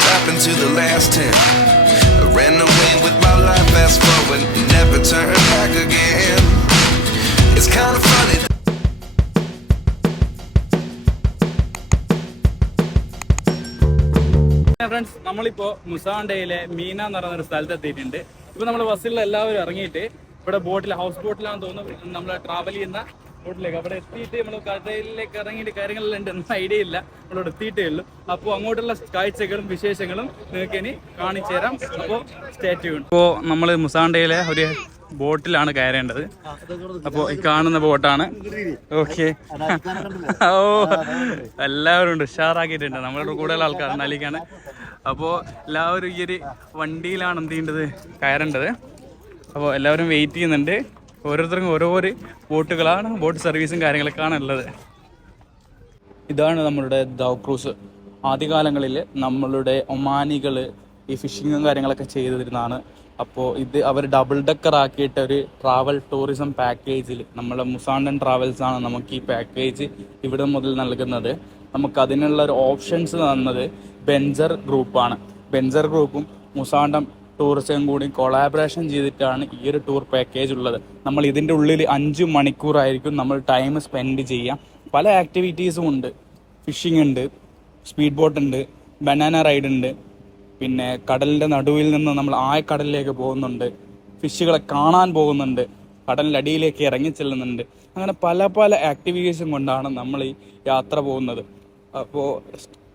what happened to the last 10. I ran away with my life, fast forward, never turn back again. It's kind of funny. Friends, നമ്മളിപ്പോൾ മുസാണ്ടയിലെ മീന എന്ന് പറയുന്ന ഒരു സ്ഥലത്ത് എത്തിയിട്ടുണ്ട്. ഇപ്പോൾ നമ്മൾ ബസ്സിലുള്ള എല്ലാവരും ഇറങ്ങിയിട്ട് ഇവിടെ ബോട്ടിൽ, ഹൗസ് ബോട്ടിലാണെന്ന് തോന്നുന്നു, നമ്മൾ ട്രാവൽ ചെയ്യുന്ന ബോട്ടിലേക്ക് അവിടെ എത്തിയിട്ട് നമ്മൾ കടലിലേക്ക് ഇറങ്ങിയിട്ട് കാര്യങ്ങളെല്ലാം ഉണ്ടെന്ന് ഐഡിയ ഇല്ല, നമ്മളിവിടെ എത്തിയിട്ടേ ഉള്ളൂ. അപ്പോൾ അങ്ങോട്ടുള്ള കാഴ്ചകളും വിശേഷങ്ങളും നിങ്ങൾക്ക് ഇനി കാണിച്ചു തരാം. അപ്പോൾ സ്റ്റേ ട്യൂൺ. ഇപ്പോൾ നമ്മൾ മുസാണ്ടയിലെ ഒരു ബോട്ടിലാണ് കയറേണ്ടത്. അപ്പോൾ ഈ കാണുന്ന ബോട്ടാണ്. ഓക്കെ, ഓ എല്ലാവരും ഉണ്ട്, ഉഷാറാക്കിയിട്ടുണ്ട്. നമ്മളുടെ കൂടുതൽ ആൾക്കാർ നാലിക്കാണ്. അപ്പോൾ എല്ലാവരും ഈ ഒരു വണ്ടിയിലാണ് എന്ത് ചെയ്യേണ്ടത്, കയറേണ്ടത്. അപ്പോൾ എല്ലാവരും വെയിറ്റ് ചെയ്യുന്നുണ്ട്. ഓരോരുത്തർക്കും ഓരോ ബോട്ടുകളാണ്, ബോട്ട് സർവീസും കാര്യങ്ങളൊക്കെയാണ് ഉള്ളത്. ഇതാണ് നമ്മളുടെ ദൗ ക്രൂസ്. ആദ്യകാലങ്ങളിൽ നമ്മളുടെ ഒമാനികൾ ഈ ഫിഷിങ്ങും കാര്യങ്ങളൊക്കെ ചെയ്തിരുന്നതാണ്. അപ്പോൾ ഇത് അവർ ഡബിൾ ഡെക്കർ ആക്കിയിട്ട് ഒരു ട്രാവൽ ടൂറിസം പാക്കേജിൽ, നമ്മളെ മുസാണ്ടൻ ട്രാവൽസ് ആണ് നമുക്ക് ഈ പാക്കേജ് ഇവിടെ മുതൽ നൽകുന്നത്. നമുക്ക് അതിനുള്ള ഒരു ഓപ്ഷൻസ് തന്നത് ബെൻസർ ഗ്രൂപ്പാണ്. ബെൻസർ ഗ്രൂപ്പും മുസാണ്ടം ടൂറിസം കൂടി കൊളാബറേഷൻ ചെയ്തിട്ടാണ് ഈ ഒരു ടൂർ പാക്കേജ് ഉള്ളത്. നമ്മൾ ഇതിൻ്റെ ഉള്ളിൽ 5 മണിക്കൂറായിരിക്കും നമ്മൾ ടൈം സ്പെൻഡ് ചെയ്യാം. പല ആക്ടിവിറ്റീസും ഉണ്ട്. ഫിഷിംഗ് ഉണ്ട്, സ്പീഡ് ബോട്ട് ഉണ്ട്, ബനാന റൈഡ് ഉണ്ട്, പിന്നെ കടലിൻ്റെ നടുവിൽ നിന്ന് നമ്മൾ ആഴക്കടലിലേക്ക് പോകുന്നുണ്ട്, ഫിഷുകളെ കാണാൻ പോകുന്നുണ്ട്, കടലിൻ്റെ അടിയിലേക്ക് ഇറങ്ങി ചെല്ലുന്നുണ്ട്. അങ്ങനെ പല പല ആക്ടിവിറ്റീസും കൊണ്ടാണ് നമ്മൾ ഈ യാത്ര പോകുന്നത്. അപ്പോൾ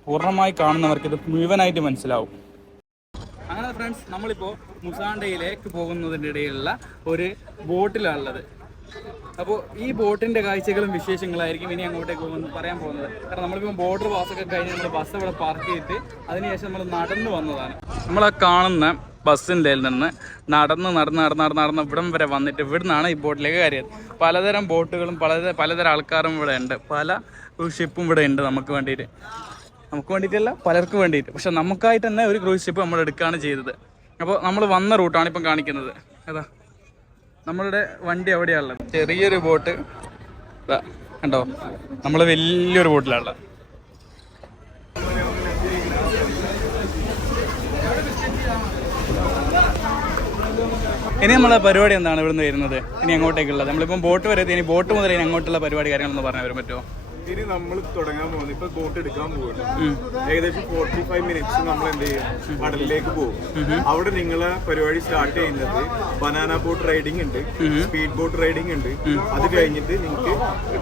പൂർണ്ണമായി കാണുന്നവർക്ക് ഇത് മുഴുവനായിട്ട് മനസ്സിലാവും. അങ്ങനെ ഫ്രണ്ട്സ്, നമ്മളിപ്പോൾ മുസാണ്ടയിലേക്ക് പോകുന്നതിൻ്റെ ഇടയിലുള്ള ഒരു ബോട്ടിലാണുള്ളത്. അപ്പോൾ ഈ ബോട്ടിൻ്റെ കാഴ്ചകളും വിശേഷങ്ങളായിരിക്കും ഇനി അങ്ങോട്ടേക്ക് പറയാൻ പോകുന്നത്. കാരണം നമ്മളിപ്പോൾ ബോർഡർ പാസ്സൊക്കെ കഴിഞ്ഞ് നമ്മൾ ബസ് ഇവിടെ പാർക്ക് ചെയ്തിട്ട് അതിനുശേഷം നമ്മൾ നടന്നു വന്നതാണ്. നമ്മളെ കാണുന്ന ബസ്സിൻ്റെ നിന്ന് നടന്ന് ഇവിടം വരെ വന്നിട്ട് ഇവിടുന്നാണ് ഈ ബോട്ടിലേക്ക് കയറിയത്. പലതരം ബോട്ടുകളും പലതരം ആൾക്കാരും ഇവിടെ ഉണ്ട്. പല ഷിപ്പും ഇവിടെ ഉണ്ട് നമുക്ക് വേണ്ടിയിട്ടല്ല, പലർക്കും വേണ്ടിയിട്ട്. പക്ഷെ നമുക്കായിട്ട് തന്നെ ഒരു ക്രൂസ് ഷിപ്പ് നമ്മൾ എടുക്കുകയാണ് ചെയ്തത്. അപ്പോൾ നമ്മൾ വന്ന റൂട്ടാണ് ഇപ്പം കാണിക്കുന്നത്. അതാ നമ്മളുടെ വണ്ടി എവിടെയാണുള്ളത്. ചെറിയൊരു ബോട്ട് കണ്ടോ, നമ്മൾ വലിയൊരു ബോട്ടിലാണുള്ളത്. ഇനി നമ്മളെ പരിപാടി എന്താണ് ഇവിടുന്ന് വരുന്നത്, ഇനി അങ്ങോട്ടേക്കുള്ളത്? നമ്മളിപ്പം ബോട്ട് വരെ എത്തി. ഇനി ബോട്ട് മുതൽ ഇനി അങ്ങോട്ടുള്ള പരിപാടി കാര്യങ്ങളൊന്ന് പറഞ്ഞു തരാൻ പറ്റുമോ? ഇനി നമ്മൾ തുടങ്ങാൻ പോകുന്നത്, ഇപ്പൊ ബോട്ട് എടുക്കാൻ പോകുന്നു. ഏകദേശം 45 മിനിറ്റ്സ് നമ്മൾ എന്ത് ചെയ്യും, കടലിലേക്ക് പോകും. അവിടെ നിങ്ങളെ പരിപാടി സ്റ്റാർട്ട് ചെയ്യുന്നത് ബനാന ബോട്ട് റൈഡിംഗ് ഉണ്ട്, സ്പീഡ് ബോട്ട് റൈഡിംഗ് ഉണ്ട്. അത് കഴിഞ്ഞിട്ട് നിങ്ങൾക്ക്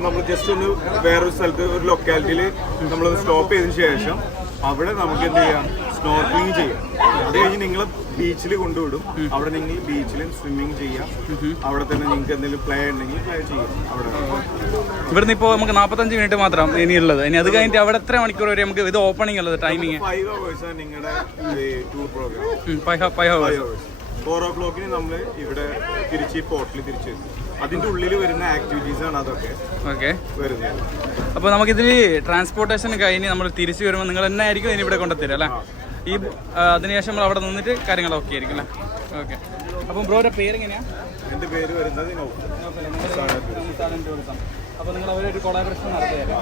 നമ്മൾ ജസ്റ്റ് ഒന്ന് വേറൊരു സ്ഥലത്ത് ഒരു ലൊക്കാലിറ്റിയിൽ നമ്മളൊന്ന് സ്റ്റോപ്പ് ചെയ്തതിനു ശേഷം അവിടെ നമുക്ക് എന്ത് ചെയ്യാം, സ്നോർക്കലിംഗ് ചെയ്യാം. അത് കഴിഞ്ഞ് നിങ്ങളെ ബീച്ചിൽ കൊണ്ടുവിടും. അവിടെ നിങ്ങൾ ബീച്ചിൽ സ്വിമ്മിങ് ചെയ്യാം. അവിടെ തന്നെ നിങ്ങൾക്ക് എന്തെങ്കിലും പ്ലേ ഉണ്ടെങ്കിൽ പ്ലേ ചെയ്യാം. അവിടെ ഇവിടുന്ന് ഇപ്പോൾ നമുക്ക് 45 മിനിറ്റ് മാത്രം ഇനിയുള്ളത്. ഇനി അത് കഴിഞ്ഞിട്ട് അവിടെ എത്ര മണിക്കൂർ വരെ നമുക്ക് ഇത് ഓപ്പണിംഗ് ഉള്ളത്? ടൈമിങ് 5 hours ആണ് നിങ്ങളുടെ ടൂർ പ്രോഗ്രാം. 5 hours. 4 o'clock നമ്മൾ ഇവിടെ തിരിച്ച് പോർട്ടിൽ തിരിച്ചു വരും. അതിന്റെ ഉള്ളിൽ വരുന്ന ആക്ടിവിറ്റീസ് ആണ് അതൊക്കെ. ഓക്കെ, വരുന്നത്. അപ്പോൾ നമുക്കിതിൽ ട്രാൻസ്പോർട്ടേഷൻ കഴിഞ്ഞ് നമ്മൾ തിരിച്ചു വരുമ്പോൾ നിങ്ങൾ തന്നെ ആയിരിക്കും ഇനി ഇവിടെ കൊണ്ടുത്തരും അല്ലേ? ഈ അതിനുശേഷം നമ്മൾ അവിടെ നിന്നിട്ട് കാര്യങ്ങളൊക്കെ ആയിരിക്കും അല്ലേ? ഓക്കെ. അപ്പം ബ്രോയുടെ പേരെങ്ങനെയാണ്? എൻ്റെ പേര് വരുന്നത് ടൂറിസം. അപ്പോൾ നിങ്ങൾ അവരൊരു കൊളാബറേഷൻ നടത്തിയാലോ?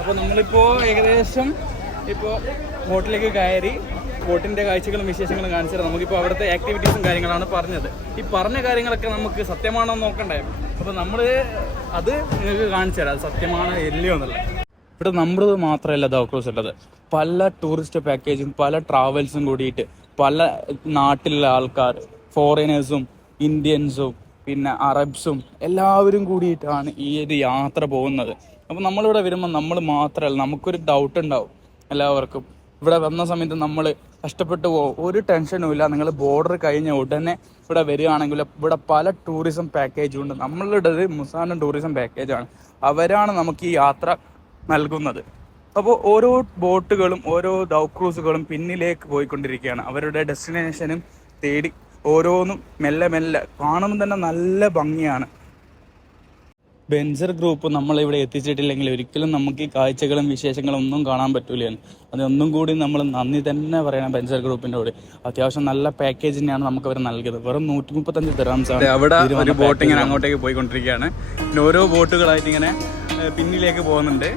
അപ്പോൾ നമ്മളിപ്പോൾ ഏകദേശം ഇപ്പോൾ ബോട്ടിലേക്ക് കയറി ബോട്ടിൻ്റെ കാഴ്ചകളും വിശേഷങ്ങളും കാണിച്ചു തരാം. നമുക്കിപ്പോൾ അവിടുത്തെ ആക്ടിവിറ്റീസും കാര്യങ്ങളാണ് പറഞ്ഞത്. ഈ പറഞ്ഞ കാര്യങ്ങളൊക്കെ നമുക്ക് സത്യമാണോ നോക്കണ്ടേ? അപ്പോൾ നമ്മൾ അത് നിങ്ങൾക്ക് കാണിച്ചു തരാം, അത് സത്യമാണോ ഇല്ലയോ എന്നുള്ളത്. ഇവിടെ നമ്മൾ മാത്രമല്ല ദൗ ക്രൂസ് ഉള്ളത്. പല ടൂറിസ്റ്റ് പാക്കേജും പല ട്രാവൽസും കൂടിയിട്ട് പല നാട്ടിലുള്ള ആൾക്കാർ, ഫോറിനേഴ്സും ഇന്ത്യൻസും പിന്നെ അറബ്സും എല്ലാവരും കൂടിയിട്ടാണ് ഈ ഒരു യാത്ര പോകുന്നത്. അപ്പോൾ നമ്മളിവിടെ വരുമ്പോൾ നമ്മൾ മാത്രമല്ല, നമുക്കൊരു ഡൗട്ട് ഉണ്ടാവും എല്ലാവർക്കും. ഇവിടെ വന്ന സമയത്ത് നമ്മൾ കഷ്ടപ്പെട്ടു പോകും, ഒരു ടെൻഷനും ഇല്ല. നിങ്ങൾ ബോർഡർ കഴിഞ്ഞ ഉടനെ ഇവിടെ വരികയാണെങ്കിൽ ഇവിടെ പല ടൂറിസം പാക്കേജും ഉണ്ട്. നമ്മളുടേത് മുസാണ്ടൻ ടൂറിസം പാക്കേജാണ്. അവരാണ് നമുക്ക് ഈ യാത്ര നൽകുന്നത്. അപ്പോൾ ഓരോ ബോട്ടുകളും ഓരോ ദൗ ക്രൂസുകളും പിന്നിലേക്ക് പോയിക്കൊണ്ടിരിക്കുകയാണ്. അവരുടെ ഡെസ്റ്റിനേഷനും തേടി ഓരോന്നും മെല്ലെ മെല്ലെ കാണുമ്പോൾ തന്നെ നല്ല ഭംഗിയാണ്. ബെൻസർ ഗ്രൂപ്പ് നമ്മളിവിടെ എത്തിച്ചിട്ടില്ലെങ്കിൽ ഒരിക്കലും നമുക്ക് ഈ കാഴ്ചകളും വിശേഷങ്ങളും ഒന്നും കാണാൻ പറ്റൂലെന്ന്. അതൊന്നും കൂടി നമ്മൾ നന്ദി തന്നെ പറയണം ബെൻസർ ഗ്രൂപ്പിനോട്. അത്യാവശ്യം നല്ല പാക്കേജ് തന്നെയാണ് നമുക്ക് അവർ നൽകിയത്. വെറും 135 ദിർഹംസാണ്. അവിടെ ഒരു ബോട്ട് ഇങ്ങനെ അങ്ങോട്ടേക്ക് പോയിക്കൊണ്ടിരിക്കുകയാണ്. പിന്നെ ഓരോ ബോട്ടുകളായിട്ട് ഇങ്ങനെ പിന്നിലേക്ക് പോകുന്നുണ്ട്.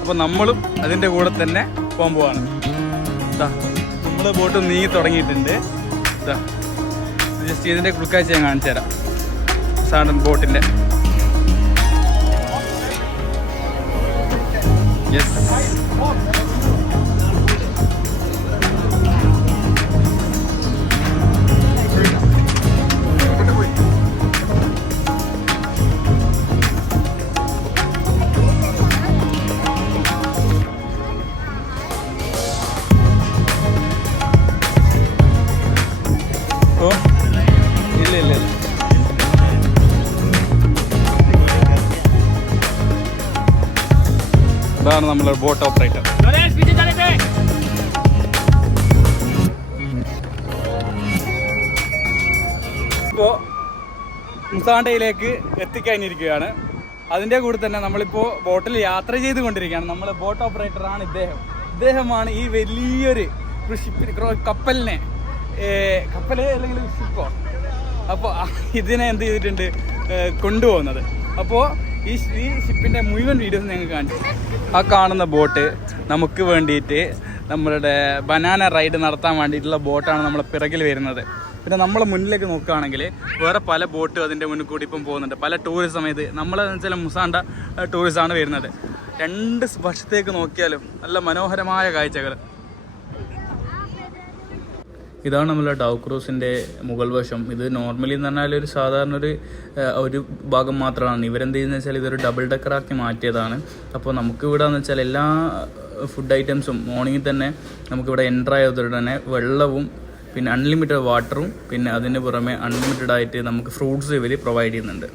അപ്പോൾ നമ്മളും അതിൻ്റെ കൂടെ തന്നെ പോകാൻ പോവാണ്. നമ്മൾ ബോട്ട് നീങ്ങി തുടങ്ങിയിട്ടുണ്ട്. ജസ്റ്റ് ഇതിൻ്റെ ഉൾക്കാഴ്ച ഞാൻ കാണിച്ചു തരാം. സാധനം ബോട്ടിൻ്റെ യെസ്. ഇല്ല ഇതാണ് നമ്മളെ ബോട്ട് ഓപ്പറേറ്റർ. ഇപ്പോൾ മുസാണ്ടയിലേക്ക് എത്തിക്കഴിഞ്ഞിരിക്കുകയാണ്. അതിൻ്റെ കൂടെ തന്നെ നമ്മളിപ്പോൾ ബോട്ടിൽ യാത്ര ചെയ്തുകൊണ്ടിരിക്കുകയാണ്. നമ്മൾ ബോട്ട് ഓപ്പറേറ്ററാണ് ഇദ്ദേഹമാണ് ഈ വലിയൊരു കപ്പൽ അല്ലെങ്കിൽ ഷിപ്പോ, അപ്പോൾ ഇതിനെ എന്ത് ചെയ്തിട്ടുണ്ട് കൊണ്ടുപോകുന്നത്. അപ്പോൾ ഈ ഷിപ്പിൻ്റെ മുഴുവൻ വീഡിയോസ് ഞങ്ങൾക്ക് കാണിച്ചു. ആ കാണുന്ന ബോട്ട് നമുക്ക് വേണ്ടിയിട്ട് നമ്മളുടെ ബനാന റൈഡ് നടത്താൻ വേണ്ടിയിട്ടുള്ള ബോട്ടാണ് നമ്മളെ പിറകിൽ വരുന്നത്. പിന്നെ നമ്മളെ മുന്നിലേക്ക് നോക്കുകയാണെങ്കിൽ വേറെ പല ബോട്ടും അതിൻ്റെ മുന്നിൽ കൂടി ഇപ്പം പോകുന്നുണ്ട്. പല ടൂറിസ്റ്റ് സമയത്ത് നമ്മളെന്ന് വെച്ചാൽ മുസാണ്ട ടൂറിസമാണ് വരുന്നത്. 2 വർഷത്തേക്ക് നോക്കിയാലും നല്ല മനോഹരമായ കാഴ്ചകൾ. ഇതാണ് നമ്മളെ ഡൗ ക്രൂസിൻ്റെ മുകൾ വശം. ഇത് നോർമലി എന്ന് പറഞ്ഞാൽ ഒരു സാധാരണ ഒരു ഭാഗം മാത്രമാണ്. ഇവരെന്ത് ചെയ്യുന്നത് വെച്ചാൽ ഇതൊരു ഡബിൾ ഡെക്കറാക്കി മാറ്റിയതാണ്. അപ്പോൾ നമുക്ക് ഇവിടെ എന്ന് വെച്ചാൽ എല്ലാ ഫുഡ് ഐറ്റംസും മോർണിംഗിൽ തന്നെ നമുക്കിവിടെ എൻ്റർ ആയതോടെ തന്നെ വെള്ളവും പിന്നെ അൺലിമിറ്റഡ് വാട്ടറും പിന്നെ അതിന് പുറമെ അൺലിമിറ്റഡ് ആയിട്ട് നമുക്ക് ഫ്രൂട്ട്സ് ഇവർ പ്രൊവൈഡ് ചെയ്യുന്നുണ്ട്.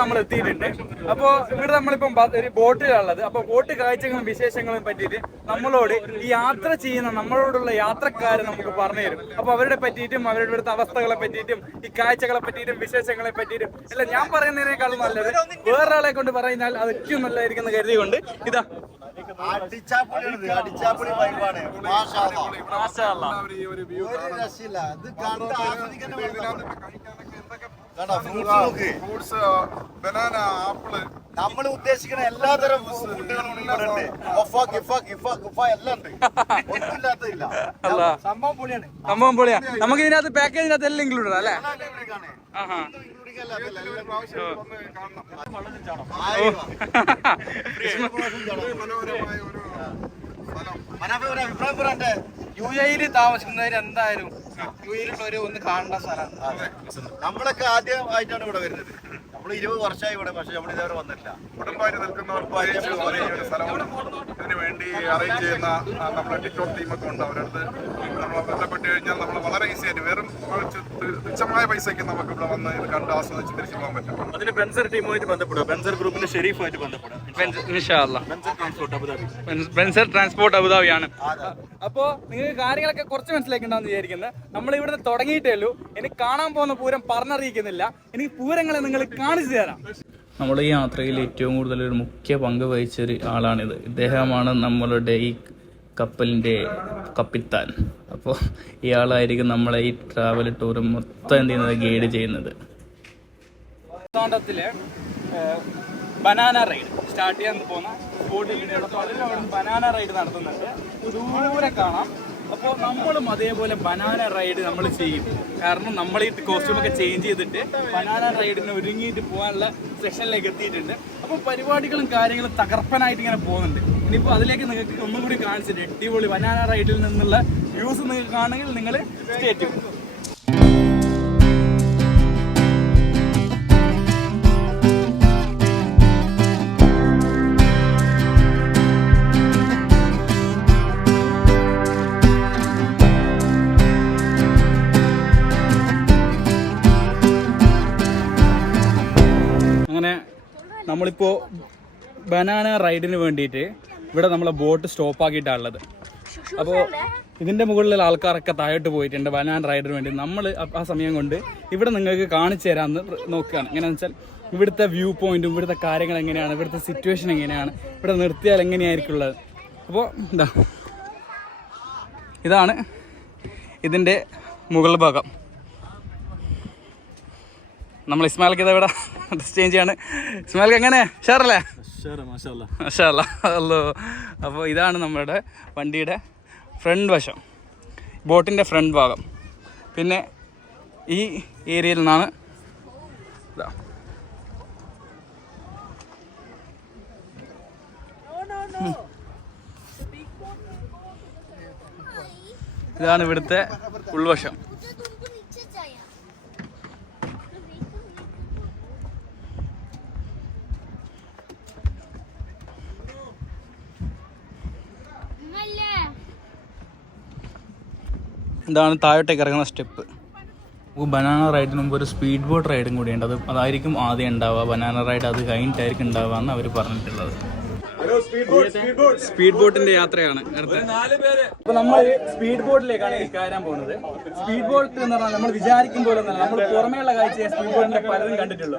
നമ്മൾ എത്തിയിട്ടുണ്ട്. അപ്പോൾ ഇവിടെ നമ്മളിപ്പം ഒരു ബോട്ടിലുള്ളത്. അപ്പോൾ ബോട്ട് കാഴ്ചകളും വിശേഷങ്ങളും പറ്റിയിട്ട് നമ്മളോട് ഈ യാത്ര ചെയ്യുന്ന നമ്മളോടുള്ള യാത്രക്കാർ നമുക്ക് പറഞ്ഞു തരും. അപ്പോൾ അവരുടെ പറ്റിയിട്ടും അവരുടെ ഇവിടുത്തെ അവസ്ഥകളെ പറ്റിയിട്ടും ഈ കാഴ്ചകളെ പറ്റിയിട്ടും വിശേഷങ്ങളെ പറ്റിയിട്ടും അല്ല ഞാൻ പറയുന്നതിനേക്കാളും നല്ലത് വേറൊരാളെ കൊണ്ട് പറയുന്നാൽ അത് ഏറ്റവും നല്ലതായിരിക്കും എന്ന് കരുതിക്കൊണ്ട് ഇതാ അടിച്ചാപ്പൊളി വൈബാണ്. ബനാന, ആപ്പിള്, നമ്മൾ ഉദ്ദേശിക്കുന്ന എല്ലാതരം ഫുഡുകളും ഇവിടെ ഉണ്ട്. എല്ലാം ഉണ്ട്, ഒന്നുമില്ലാത്തതില്ല. സംഭവം പൊളിയാണ്. നമുക്ക് ഇതിനകത്ത് പാക്കേജിനകത്ത് എല്ലാം ഇൻക്ലൂഡഡ് അല്ലേ? UAE താമസിക്കുന്നവര് എന്തായാലും UAE ഒന്ന് കാണേണ്ട സ്ഥലമാണ്. നമ്മളൊക്കെ ആദ്യമായിട്ടാണ് ഇവിടെ വരുന്നത്. നമ്മൾ 20 വർഷമായി ഇവിടെ, പക്ഷെ നമ്മൾ ഇതുവരെ വന്നിട്ടില്ല. കുടുംബമായിട്ട് നിൽക്കുന്നവർക്ക് ഒരു സ്ഥലം ഇതിനു വേണ്ടി അറേഞ്ച് ചെയ്യുന്ന നമ്മുടെ ടിക്ടോക്ക് ടീമൊക്കെ ഉണ്ട്. അവരടുത്ത് നമ്മൾ ബന്ധപ്പെട്ട് കഴിഞ്ഞാൽ നമ്മൾ വളരെ ഈസി ആയിട്ട് വെറും തുച്ഛമായ പൈസയ്ക്ക് നമുക്ക് ഇവിടെ വന്ന് ഇത് കണ്ട് ആസ്വദിച്ച് തിരിച്ചു പോകാൻ പറ്റും. അതിന് ബെൻസർ ടീമുമായിട്ട് ബന്ധപ്പെടുക, ബെൻസർ ഗ്രൂപ്പിന്റെ ഷെരീഫുമായിട്ട് ബന്ധപ്പെടുക. ബെൻസർ ട്രാൻസ്പോർട്ട് അബുദാബിയാണ്. അപ്പോൾ നിങ്ങൾക്ക് കാര്യങ്ങളൊക്കെ കുറച്ച് മനസ്സിലാക്കണ്ടെന്ന് വിചാരിക്കുന്നത്. നമ്മൾ ഇവിടുന്ന് തുടങ്ങിയിട്ടേ ഉള്ളൂ. എനിക്ക് കാണാൻ പോകുന്ന പൂരം പറഞ്ഞറിയിക്കുന്നില്ല. എനിക്ക് പൂരങ്ങളെ നിങ്ങൾ കാണിച്ചു തരാം. നമ്മുടെ ഈ യാത്രയിൽ ഏറ്റവും കൂടുതൽ ഒരു മുഖ്യ പങ്ക് വഹിച്ചൊരു ആളാണിത്. ഇദ്ദേഹമാണ് നമ്മളുടെ ഈ കപ്പലിൻ്റെ കപ്പിത്താൻ. അപ്പോൾ ഇയാളായിരിക്കും നമ്മളെ ഈ ട്രാവൽ ടൂർ മൊത്തം എന്ത് ചെയ്യുന്നത്, ഗൈഡ് ചെയ്യുന്നത്. ബനാന റൈഡ് സ്റ്റാർട്ട് ചെയ്യാൻ പോകുന്ന ബോട്ടിൽ ബനാന റൈഡ് നടത്തുന്നുണ്ട്. ദൂരെ കാണാം. അപ്പോൾ നമ്മളും അതേപോലെ ബനാന റൈഡ് നമ്മൾ ചെയ്യും. കാരണം നമ്മൾ ഈ കോസ്റ്റ്യൂമൊക്കെ ചേഞ്ച് ചെയ്തിട്ട് ബനാന റൈഡിന് ഒരുങ്ങിയിട്ട് പോകാനുള്ള സെഷനിലേക്ക് എത്തിയിട്ടുണ്ട്. അപ്പോൾ പരിപാടികളും കാര്യങ്ങളും തകർപ്പനായിട്ട് ഇങ്ങനെ പോകുന്നുണ്ട്. ഇനിയിപ്പോൾ അതിലേക്ക് നിങ്ങൾക്ക് ഒന്നും കൂടി കാണിച്ചിട്ട് അടിപൊളി ബനാന റൈഡിൽ നിന്നുള്ള വ്യൂസ് നിങ്ങൾക്ക് കാണുമെങ്കിൽ നിങ്ങൾ സ്റ്റേറ്റ് ചെയ്യും. അങ്ങനെ നമ്മളിപ്പോൾ ബനാന റൈഡിന് വേണ്ടിയിട്ട് ഇവിടെ നമ്മളെ ബോട്ട് സ്റ്റോപ്പാക്കിയിട്ടാണുള്ളത്. അപ്പോൾ ഇതിൻ്റെ മുകളിലുള്ള ആൾക്കാരൊക്കെ താഴോട്ട് പോയിട്ടുണ്ട് ബനാന റൈഡിന് വേണ്ടി. നമ്മൾ ആ സമയം കൊണ്ട് ഇവിടെ നിങ്ങൾക്ക് കാണിച്ചു തരാമെന്ന് നോക്കുകയാണ്. എങ്ങനെയാണെന്ന് വെച്ചാൽ ഇവിടുത്തെ വ്യൂ പോയിന്റും ഇവിടുത്തെ കാര്യങ്ങൾ എങ്ങനെയാണ്, ഇവിടുത്തെ സിറ്റുവേഷൻ എങ്ങനെയാണ്, ഇവിടെ നിർത്തിയാൽ എങ്ങനെയായിരിക്കുള്ളത്. അപ്പോൾ ഇതാണ് ഇതിൻ്റെ മുകൾ ഭാഗം. നമ്മൾ ഇസ്മായിൽക്ക് ഇതെവിടെ ചേഞ്ച് ചെയ്യാണ്. ഇസ്മായിൽക്ക് എങ്ങനെ ഷെയറല്ലേ? മാഷാ അല്ലാ. അപ്പോൾ ഇതാണ് നമ്മുടെ വണ്ടിയുടെ ഫ്രണ്ട് വശം. ബോട്ടിൻ്റെ ഫ്രണ്ട് ഭാഗം. പിന്നെ ഈ ഏരിയയിൽ നിന്നാണ് ഇതാണ് ഇവിടുത്തെ ഉൾവശം. ഇതാണ് താഴോട്ടേക്ക് ഇറങ്ങുന്ന സ്റ്റെപ്പ്. ബനാന റൈഡിന് മുമ്പ് ഒരു സ്പീഡ് ബോട്ട് റൈഡും കൂടിയുണ്ട്. അതായിരിക്കും ആദ്യം ഉണ്ടാവുക. ബനാന റൈഡ് അത് കഴിഞ്ഞിട്ടായിരിക്കും ഉണ്ടാവുക എന്ന് അവർ പറഞ്ഞിട്ടുള്ളത്. സ്പീഡ് ബോട്ടിന്റെ യാത്രയാണ് അടുത്ത. അപ്പൊ നമ്മൾ സ്പീഡ് ബോട്ടിലേക്കാണ് കയറാൻ പോകുന്നത്. സ്പീഡ് ബോട്ട് എന്ന് പറഞ്ഞാൽ നമ്മൾ വിചാരിക്കും പോലെ ഒന്നല്ല. നമ്മൾ പുറമേയുള്ള കാഴ്ചയെ സ്പീഡ് ബോട്ടിന്റെ പലരും കണ്ടിട്ടുള്ളൂ.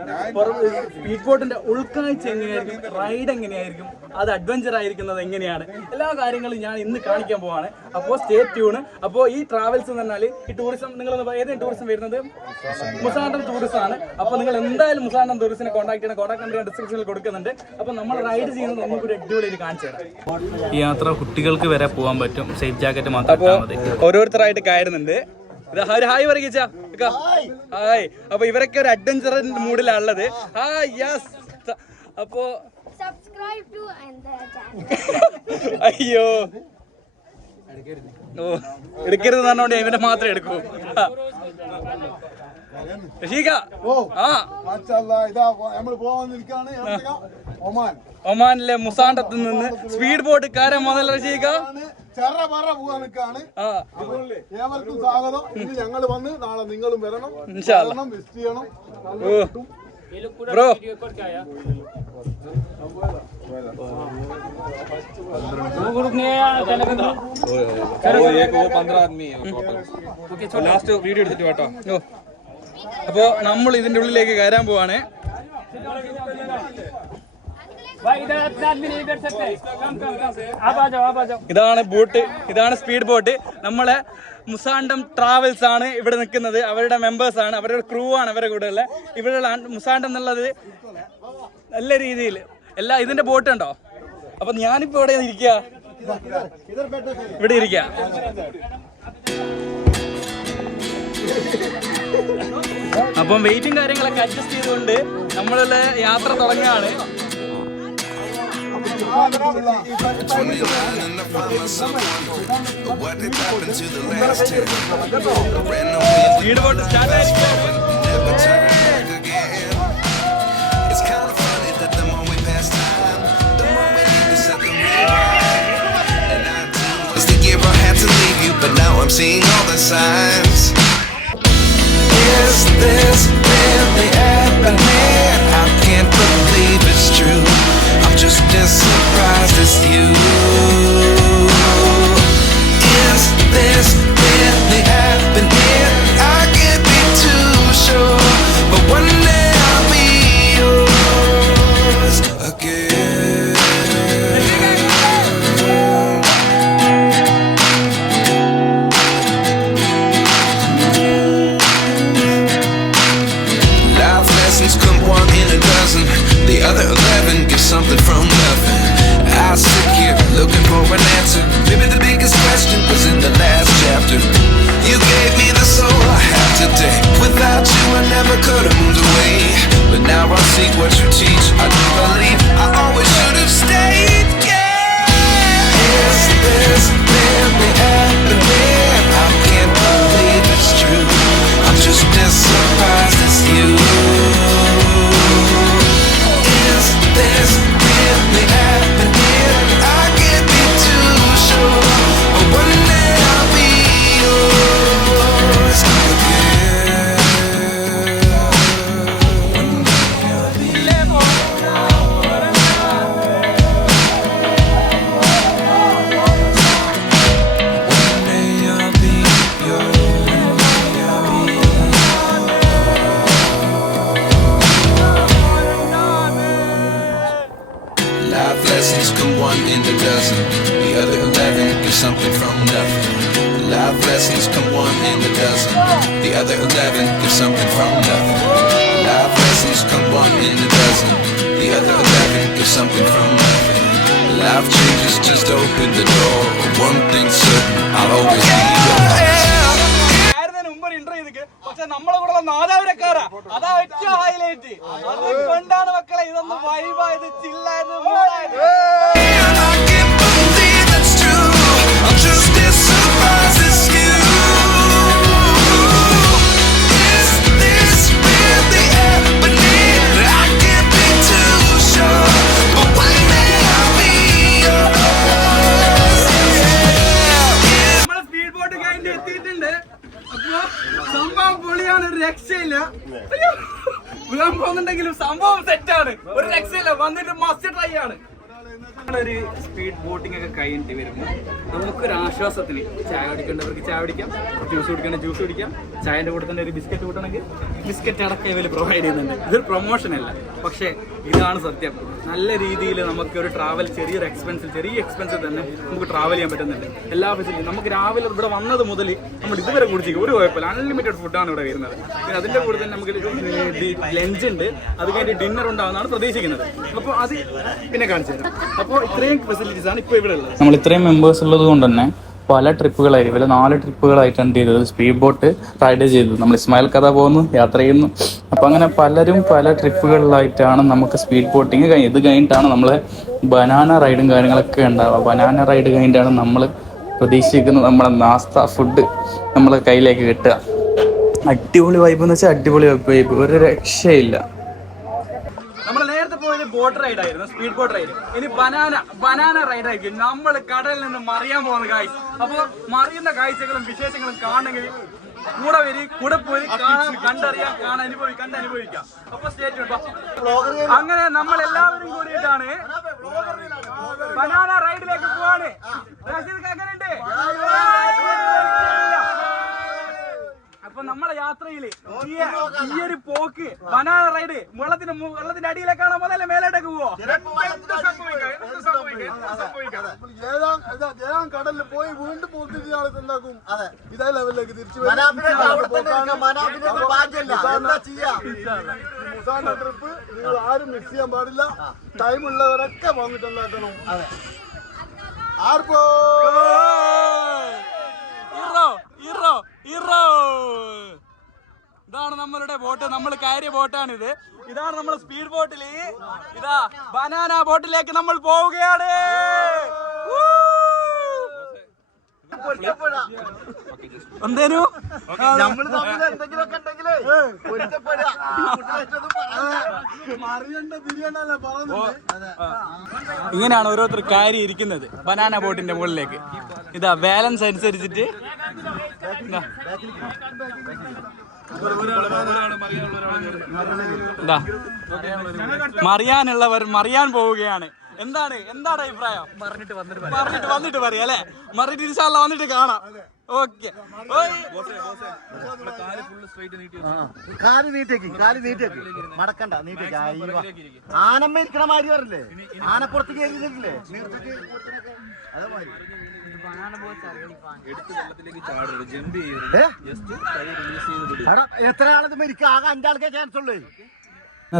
സ്പീഡ് ബോട്ടിന്റെ ഉൾക്കാഴ്ച എങ്ങനെയായിരിക്കും, റൈഡ് എങ്ങനെയായിരിക്കും, അത് അഡ്വഞ്ചർ ആയിരിക്കുന്നത് എങ്ങനെയാണ്, എല്ലാ കാര്യങ്ങളും ഞാൻ ഇന്ന് കാണിക്കാൻ പോവാണ്. അപ്പോൾ സ്റ്റേ ട്യൂണ്. അപ്പോൾ ഈ ട്രാവൽസ് എന്ന് പറഞ്ഞാൽ ഈ ടൂറിസം, നിങ്ങൾ ഏതെങ്കിലും ടൂറിസം വരുന്നത് മുസാണ്ടം ടൂറിസം ആണ്. അപ്പോൾ നിങ്ങൾ എന്തായാലും മുസാണ്ടം ടൂറിസ്റ്റിനെ കോൺടാക്ട് ചെയ്യണം. കോൺടാക്ട് നമ്പർ ഡിസ്ക്രിപ്ഷനിൽ കൊടുക്കുന്നുണ്ട്. അപ്പോൾ നമ്മൾ റൈഡ് ചെയ്യുന്നത് ഒന്നും കൂടി അടിപൊളിയായി കാണിച്ചു തരാം. ഈ യാത്ര കുട്ടികൾക്ക് വരെ പോകാൻ പറ്റും. സേഫ് ജാക്കറ്റ് മാത്രം ഇട്ടാൽ മതി. ഓരോരുത്തരായിട്ട് കയറുന്നുണ്ട്. ഹായ് പറയിച്ചാ ഹായ്. അപ്പൊ ഇവരൊക്കെ ഒരു അഡ്വഞ്ചർ മൂഡിലാണുള്ളത്. അപ്പോ അയ്യോ എടുക്കരുത് പറഞ്ഞോണ്ട് ഇവനെ മാത്രം എടുക്കൂ. ഒമാനിലെ മുസാണ്ടത്ത് നിന്ന് സ്പീഡ് ബോട്ട് കയറാൻ വന്നല്ലോ റഷീഖ. ഏവർക്കും സ്വാഗതം. ഇനി ഞങ്ങൾ വന്ന് നാളെ നിങ്ങളും വരണം, വിസിറ്റ് ചെയ്യണം. ബ്രോ ലാസ്റ്റ് വീഡിയോ എടുത്തിട്ട് കേട്ടോ. അപ്പോ നമ്മൾ ഇതിന്റെ ഉള്ളിലേക്ക് കയറാൻ പോവാണ്. ഇതാണ് ബോട്ട്, ഇതാണ് സ്പീഡ് ബോട്ട്. നമ്മളെ മുസാണ്ടം ട്രാവൽസ് ആണ് ഇവിടെ നിൽക്കുന്നത്. അവരുടെ മെമ്പേഴ്സ് ആണ്, അവരുടെ ക്രൂ ആണ് അവരുടെ കൂടെ ഉള്ള. ഇവിടെ മുസാണ്ടം എന്നുള്ളത് നല്ല രീതിയിൽ എല്ലാ ഇതിന്റെ ബോട്ട് ഉണ്ടോ. അപ്പൊ ഞാനിപ്പോ ഇവിടെ ഇരിക്കുക, ഇവിടെ ഇരിക്കുക. അപ്പം വെയിറ്റും കാര്യങ്ങളൊക്കെ അഡ്ജസ്റ്റ് ചെയ്തുകൊണ്ട് നമ്മളുള്ള യാത്ര തുടങ്ങുകയാണ്. സ്പീഡ് ബോട്ട് സ്റ്റാർട്ട് ആയിരിക്കും. But now I'm seeing all the signs. Is this really happening? I can't believe it's true. I'm just as surprised as you. Is this really happening? I can't be too sure, but one day I'll be yours again. The other 11 give something from nothing. I sit here looking for an answer. Maybe the biggest question was in the last chapter. You gave me the soul I have today. Without you I never could have moved away. But now I see what you teach. I do believe I always should have stayed. Yeah. Is this really happening? I can't believe it's true. I'm just as surprised as you. This really happening? I can't be too sure, but one day I'll be yours again. One day I'll be Life lessons come one in a dozen. The other 11 give something from nothing. Life lessons come one in a dozen. The other 11 give something from nothing. Life lessons come one in a dozen. The other 11 give something from nothing. Life changes, just open the door. One thing's certain, I'll always be yours. പക്ഷെ നമ്മളെ കൂടെ നാദാപുരക്കാരാ, അതാ ഏറ്റവും highlight. അത് കൊണ്ടാണ് മക്കളെ ഇതൊന്നും വൈബായത്, ചില്ലായത്, മൂടായത്. സംഭവം പൊളിയാണ്, ഒരു രക്ഷയില്ല. വീഴാൻ പോകുന്നുണ്ടെങ്കിലും സംഭവം സെറ്റാണ്, ഒരു രക്ഷയില്ല. വന്നിട്ട് മസ്റ്റ് ട്രൈ ആണ്. ഒരു സ്പീഡ് ബോട്ടിംഗ് ഒക്കെ കഴിഞ്ഞിട്ട് വരുമ്പോൾ നമുക്കൊരു ആശ്വാസത്തിന് ചായ കുടിക്കേണ്ടവർക്ക് ചായ കുടിക്കാം, ജ്യൂസ് കുടിക്കേണ്ട ജ്യൂസ് കുടിക്കാം, ചായൻ്റെ കൂടെ തന്നെ ഒരു ബിസ്ക്കറ്റ് കൂട്ടണമെങ്കിൽ ബിസ്ക്കറ്റ് അടക്കം ഇവർ പ്രൊവൈഡ് ചെയ്യുന്നുണ്ട്. ഇതൊരു പ്രൊമോഷൻ അല്ല, പക്ഷേ ഇതാണ് സത്യം. നല്ല രീതിയിൽ നമുക്ക് ഒരു ട്രാവൽ ചെറിയ എക്സ്പെൻസിൽ തന്നെ നമുക്ക് ട്രാവൽ ചെയ്യാൻ പറ്റുന്നുണ്ട്. എല്ലാ ഫെസിലിറ്റി നമുക്ക് രാവിലെ ഇവിടെ വന്നത് മുതൽ നമ്മൾ ഇതുവരെ കുടിച്ചിരിക്കും, ഒരു കുഴപ്പമില്ല. അൺലിമിറ്റഡ് ഫുഡാണ് ഇവിടെ വരുന്നത്. പിന്നെ അതിൻ്റെ കൂടെ തന്നെ നമുക്ക് ലഞ്ച് ഉണ്ട്, അത് കഴിഞ്ഞ് ഡിന്നർ ഉണ്ടാവുന്നതാണ് പ്രതീക്ഷിക്കുന്നത്. അപ്പോൾ അത് പിന്നെ കാണിച്ചു തരാം. അപ്പോൾ ഇത്രയും ഫെസിലിറ്റീസ് ആണ് ഇപ്പോൾ ഇവിടെ ഉള്ളത്. നമ്മൾ ഇത്രയും മെമ്പേഴ്സ് ഉള്ളത് കൊണ്ട് തന്നെ പല ട്രിപ്പുകളായിരിക്കും, ഇവർ 4 ട്രിപ്പുകളായിട്ടാണ് ചെയ്തത്. സ്പീഡ് ബോട്ട് റൈഡ് ചെയ്തത്, നമ്മൾ ഇസ്മായിൽ കഥ പോകുന്നു, യാത്ര ചെയ്യുന്നു. അപ്പം അങ്ങനെ പലരും പല ട്രിപ്പുകളിലായിട്ടാണ് നമുക്ക് സ്പീഡ് ബോട്ടിങ് ഇത് കഴിഞ്ഞിട്ടാണ് നമ്മൾ ബനാന റൈഡും കാര്യങ്ങളൊക്കെ ഉണ്ടാവുക. ബനാന റൈഡ് കഴിഞ്ഞിട്ടാണ് നമ്മൾ പ്രതീക്ഷിക്കുന്നത് നമ്മളെ നാസ്ത ഫുഡ് നമ്മളെ കയ്യിലേക്ക് കിട്ടുക. അടിപൊളി വൈബ് എന്ന് വെച്ചാൽ അടിപൊളി വൈബ്, ഒരു രക്ഷയില്ല. നമ്മൾ നേരത്തെ പോയത് ബോട്ട് റൈഡ് ആയിരുന്നു, സ്പീഡ് ബോട്ട് റൈഡ്. ഇനി ബനാന റൈഡ് ആയിരിക്കും. നമ്മൾ കടലിൽ നിന്ന് മറിയാൻ പോകുന്ന കാഴ്ച. അപ്പോൾ മറിയുന്ന കാഴ്ചകളും വിശേഷങ്ങളും കാണണമെങ്കിൽ കൂടെ പോയി കാണാം, കണ്ടനുഭവിക്കാം. അപ്പൊ സ്റ്റേറ്റ് അങ്ങനെ നമ്മൾ എല്ലാവരും കൂടിയിട്ടാണ് ബനാന റൈഡിലേക്ക് പോവാണ്. അങ്ങനെയുണ്ട്. അപ്പൊ നമ്മളെ യാത്രയില് ഈ ഒരു പോക്ക് ബനാന റൈഡ് വെള്ളത്തിന്റെ അടിയിലേക്കാണോ മുതലേ മേലോട്ടേക്ക് പോവോ? ഏതാം കടലിൽ പോയി വീണ്ടും ഉണ്ടാക്കും. ഇതേ ലെവലിലേക്ക് തിരിച്ചു മുസാന്റെ ട്രിപ്പ് നിങ്ങൾ ആരും മിസ് ചെയ്യാൻ പാടില്ല. ടൈം ഉള്ളവരൊക്കെ വന്നിട്ടുണ്ടാക്കണം. ആർപ്പോ ഇതാണ് നമ്മളുടെ ബോട്ട്, നമ്മൾ കയറിയ ബോട്ടാണിത്. ഇതാണ് നമ്മൾ സ്പീഡ് ബോട്ടിൽ. ഇതാ ബനാന ബോട്ടിലേക്ക് നമ്മൾ പോവുകയാണ്. എന്തേനു ഇങ്ങനെയാണ് ഓരോരുത്തർ കയറി ഇരിക്കുന്നത് ബനാന ബോട്ടിന്റെ മുകളിലേക്ക്. ഇതാ ബാലൻസ് അനുസരിച്ചിട്ട് മറിയാനുള്ളവർ മറിയാൻ പോവുകയാണ്. എന്താണ് അഭിപ്രായം? പറഞ്ഞിട്ട് വന്നിട്ട് പറയാം അല്ലെ? മറിയിട്ട് ഇൻഷാ അല്ലാഹ് വന്നിട്ട് കാണാം. ഓക്കെ, കാല് നീട്ടേക്ക് മടക്കണ്ട, നീട്ടേക്ക്. ആനമ്മ ഇരിക്കണ മാതിരി പറഞ്ഞില്ലേ, ആനപ്പുറത്തേക്ക് എഴുതില്ലേ അതേമാതിരി. എത്ര ആളത് മരിക്കുക? ആകെ 5 ആൾക്കേ ചാൻസ് ഉള്ളൂ.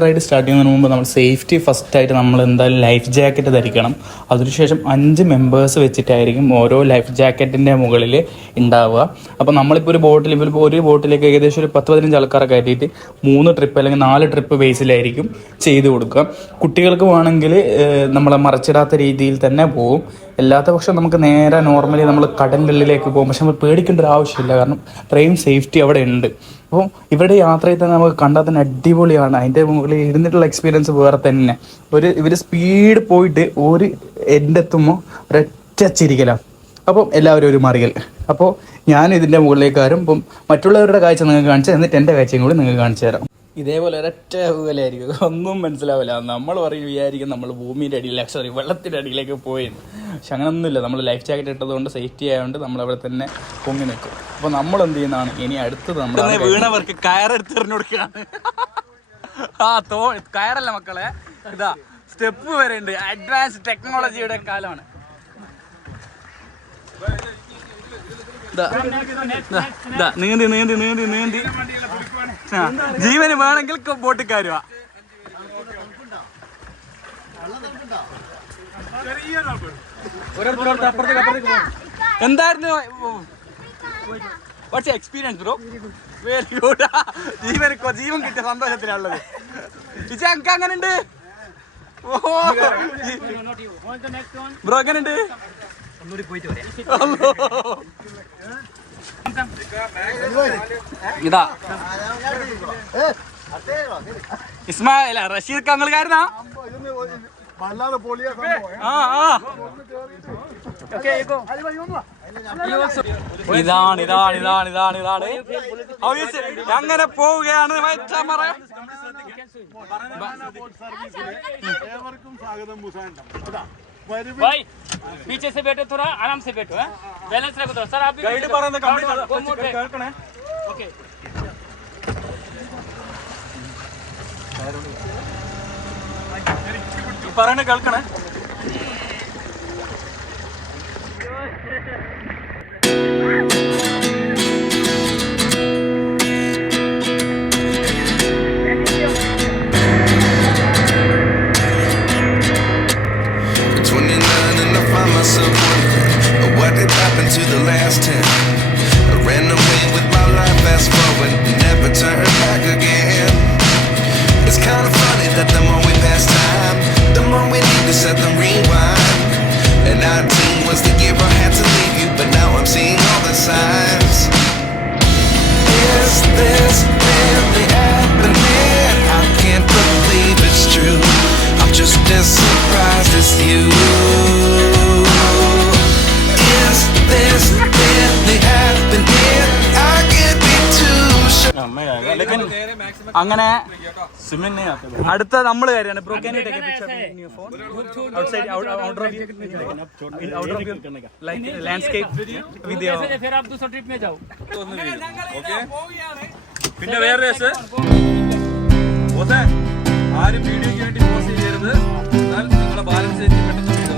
റൈഡ് സ്റ്റാർട്ട് ചെയ്യുന്നതിന് മുമ്പ് നമ്മൾ സേഫ്റ്റി ഫസ്റ്റായിട്ട് നമ്മൾ എന്തായാലും ലൈഫ് ജാക്കറ്റ് ധരിക്കണം. അതിനുശേഷം 5 മെമ്പേഴ്സ് വെച്ചിട്ടായിരിക്കും ഓരോ ലൈഫ് ജാക്കറ്റിൻ്റെ മുകളിൽ ഉണ്ടാവുക. അപ്പോൾ നമ്മളിപ്പോൾ ഒരു ബോട്ടിലേക്ക് ഏകദേശം ഒരു 10-15 ആൾക്കാരെ കയറ്റിയിട്ട് 3 ട്രിപ്പ് അല്ലെങ്കിൽ 4 ട്രിപ്പ് ബേസിലായിരിക്കും ചെയ്ത് കൊടുക്കുക. കുട്ടികൾക്ക് വേണമെങ്കിൽ നമ്മളെ മറച്ചിടാത്ത രീതിയിൽ തന്നെ പോകും. അല്ലാത്ത പക്ഷം നമുക്ക് നേരെ നോർമലി നമ്മൾ കടലിൻ്റെ ഉള്ളിലേക്ക് പോകും. പക്ഷെ നമ്മൾ പേടിക്കേണ്ട ഒരു ആവശ്യമില്ല, കാരണം അത്രയും സേഫ്റ്റി അവിടെ ഉണ്ട്. അപ്പോൾ ഇവിടെ യാത്രയിൽ തന്നെ നമുക്ക് കണ്ടാൽ തന്നെ അടിപൊളിയാണ്. അതിൻ്റെ മുകളിൽ ഇരുന്നിട്ടുള്ള എക്സ്പീരിയൻസ് വേറെ തന്നെ. ഇവർ സ്പീഡ് പോയിട്ട് ഒരു എത്തുമ്പോൾ ഒരൊറ്റ ചിരിക്കലാണ്. അപ്പം എല്ലാവരും ഒരു മറിയൽ. അപ്പോൾ ഞാൻ ഇതിൻ്റെ മുകളിലേക്ക് കയറും. ഇപ്പം മറ്റുള്ളവരുടെ കാഴ്ച നിങ്ങൾക്ക് കാണിച്ചാൽ എന്നിട്ട് എൻ്റെ കാഴ്ചയും കൂടി നിങ്ങൾക്ക് കാണിച്ചു തരാം. ഇതേപോലെ ഒരൊറ്റ ഊകലായിരിക്കും, ഒന്നും മനസ്സിലാവില്ല. നമ്മൾ വിചാരിക്കും നമ്മൾ ഭൂമിയുടെ അടിയിൽ വെള്ളത്തിൻ്റെ അടിയിലേക്ക് പോയി. പക്ഷെ അങ്ങനെയൊന്നുമില്ല. നമ്മൾ ലൈഫ് ജാക്കറ്റ് ഇട്ടതുകൊണ്ട് സേഫ്റ്റി ആയതുകൊണ്ട് നമ്മളവിടെ തന്നെ പൊങ്ങി നിൽക്കും. അപ്പോൾ നമ്മൾ എന്ത് ചെയ്യുന്നതാണ് ഇനി അടുത്തത് നമ്മൾ വീണവർക്ക് കയറെടുത്ത് എറിഞ്ഞു കൊടുക്കുകയാണ്. കയറല്ല മക്കളെ, ഇതാ സ്റ്റെപ്പ് വരെ ഉണ്ട്. അഡ്വാൻസ് ടെക്നോളജിയുടെ കാലമാണ്. നീന്തി ജീവന് വേണമെങ്കിൽ ബോട്ടിൽ കയറുക. എന്തായിരുന്നു what's experience bro? Very good. ജീവൻ കിട്ടിയ സന്തോഷത്തിലുള്ളത്. ഇച്ചക്ക് അങ്ങനെ ഉണ്ട്. ബ്രോ എങ്ങനെ ഉണ്ട്? ഇതാ ഇസ്മായിൽ റഷീദ് കങ്ങളുകാരനാ. വല്ലാതെ പൊളിയാ ഇതാണ് അങ്ങനെ പോവുകയാണ്. ഏവർക്കും സ്വാഗതം മുസാണ്ട. भाई पीछे से बैठो, थोड़ा आराम से बैठो, है बैलेंस रखो थोड़ा। सर आप भी ഗൈഡ് പറയുന്നത് കേൾക്കണേ. ओके പറയുന്നത് കേൾക്കണേ. Myself wondering what did happen to the last 10. I ran away with my life, fast forward, never turn back again. It's kind of funny that the more we pass time, the more we need to set the rewind. And 19 was the year I had to leave you, but now I'm seeing all the signs. Is this really happening? I can't believe it's true. I'm just as surprised as you. Is this really happening? I can't be too sure. അങ്ങനെ അടുത്ത നമ്മൾ കാര്യമാണ്. Bro can you take A picture with your phone outside outer of like landscape with your. फिर आप दूसरा trip में जाओ. Okay. പിന്നെ വേറെ കേസ് ആരും വീഡിയോയ്ക്ക് വേണ്ടി പോസ് ചെയ്യരുത്. എന്നാൽ നിങ്ങളെ ബാലൻസ് ചെയ്ത് പെട്ടെന്ന് ചെയ്തോ.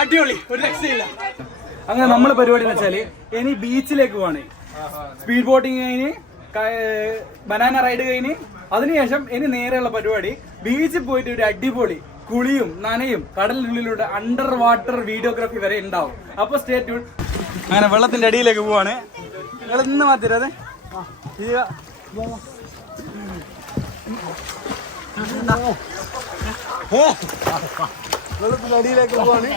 അടിപൊളി, ഒരു രക്ഷയില്ല. അങ്ങനെ നമ്മള് പരിപാടി എന്ന് വെച്ചാല് ഇനി ബീച്ചിലേക്ക് പോവാണ്. സ്പീഡ് ബോട്ടിങ് കഴിഞ്ഞ് ബനാന റൈഡ് കഴിഞ്ഞ് അതിനുശേഷം ഇനി നേരെയുള്ള പരിപാടി ബീച്ചിൽ പോയിട്ട് ഒരു അടിപൊളി കുളിയും നനയും കടലിനുള്ളിലൂടെ അണ്ടർ വാട്ടർ വീഡിയോഗ്രാഫി വരെ ഉണ്ടാവും. അപ്പൊ സ്റ്റേ ട്യൂൺ. അങ്ങനെ വെള്ളത്തിന്റെ അടിയിലേക്ക് പോവാണ്. നിങ്ങൾ ഇന്ന് മാറ്റിരതെ വെള്ളത്തിനടിയിലേക്ക് പോവാണ്.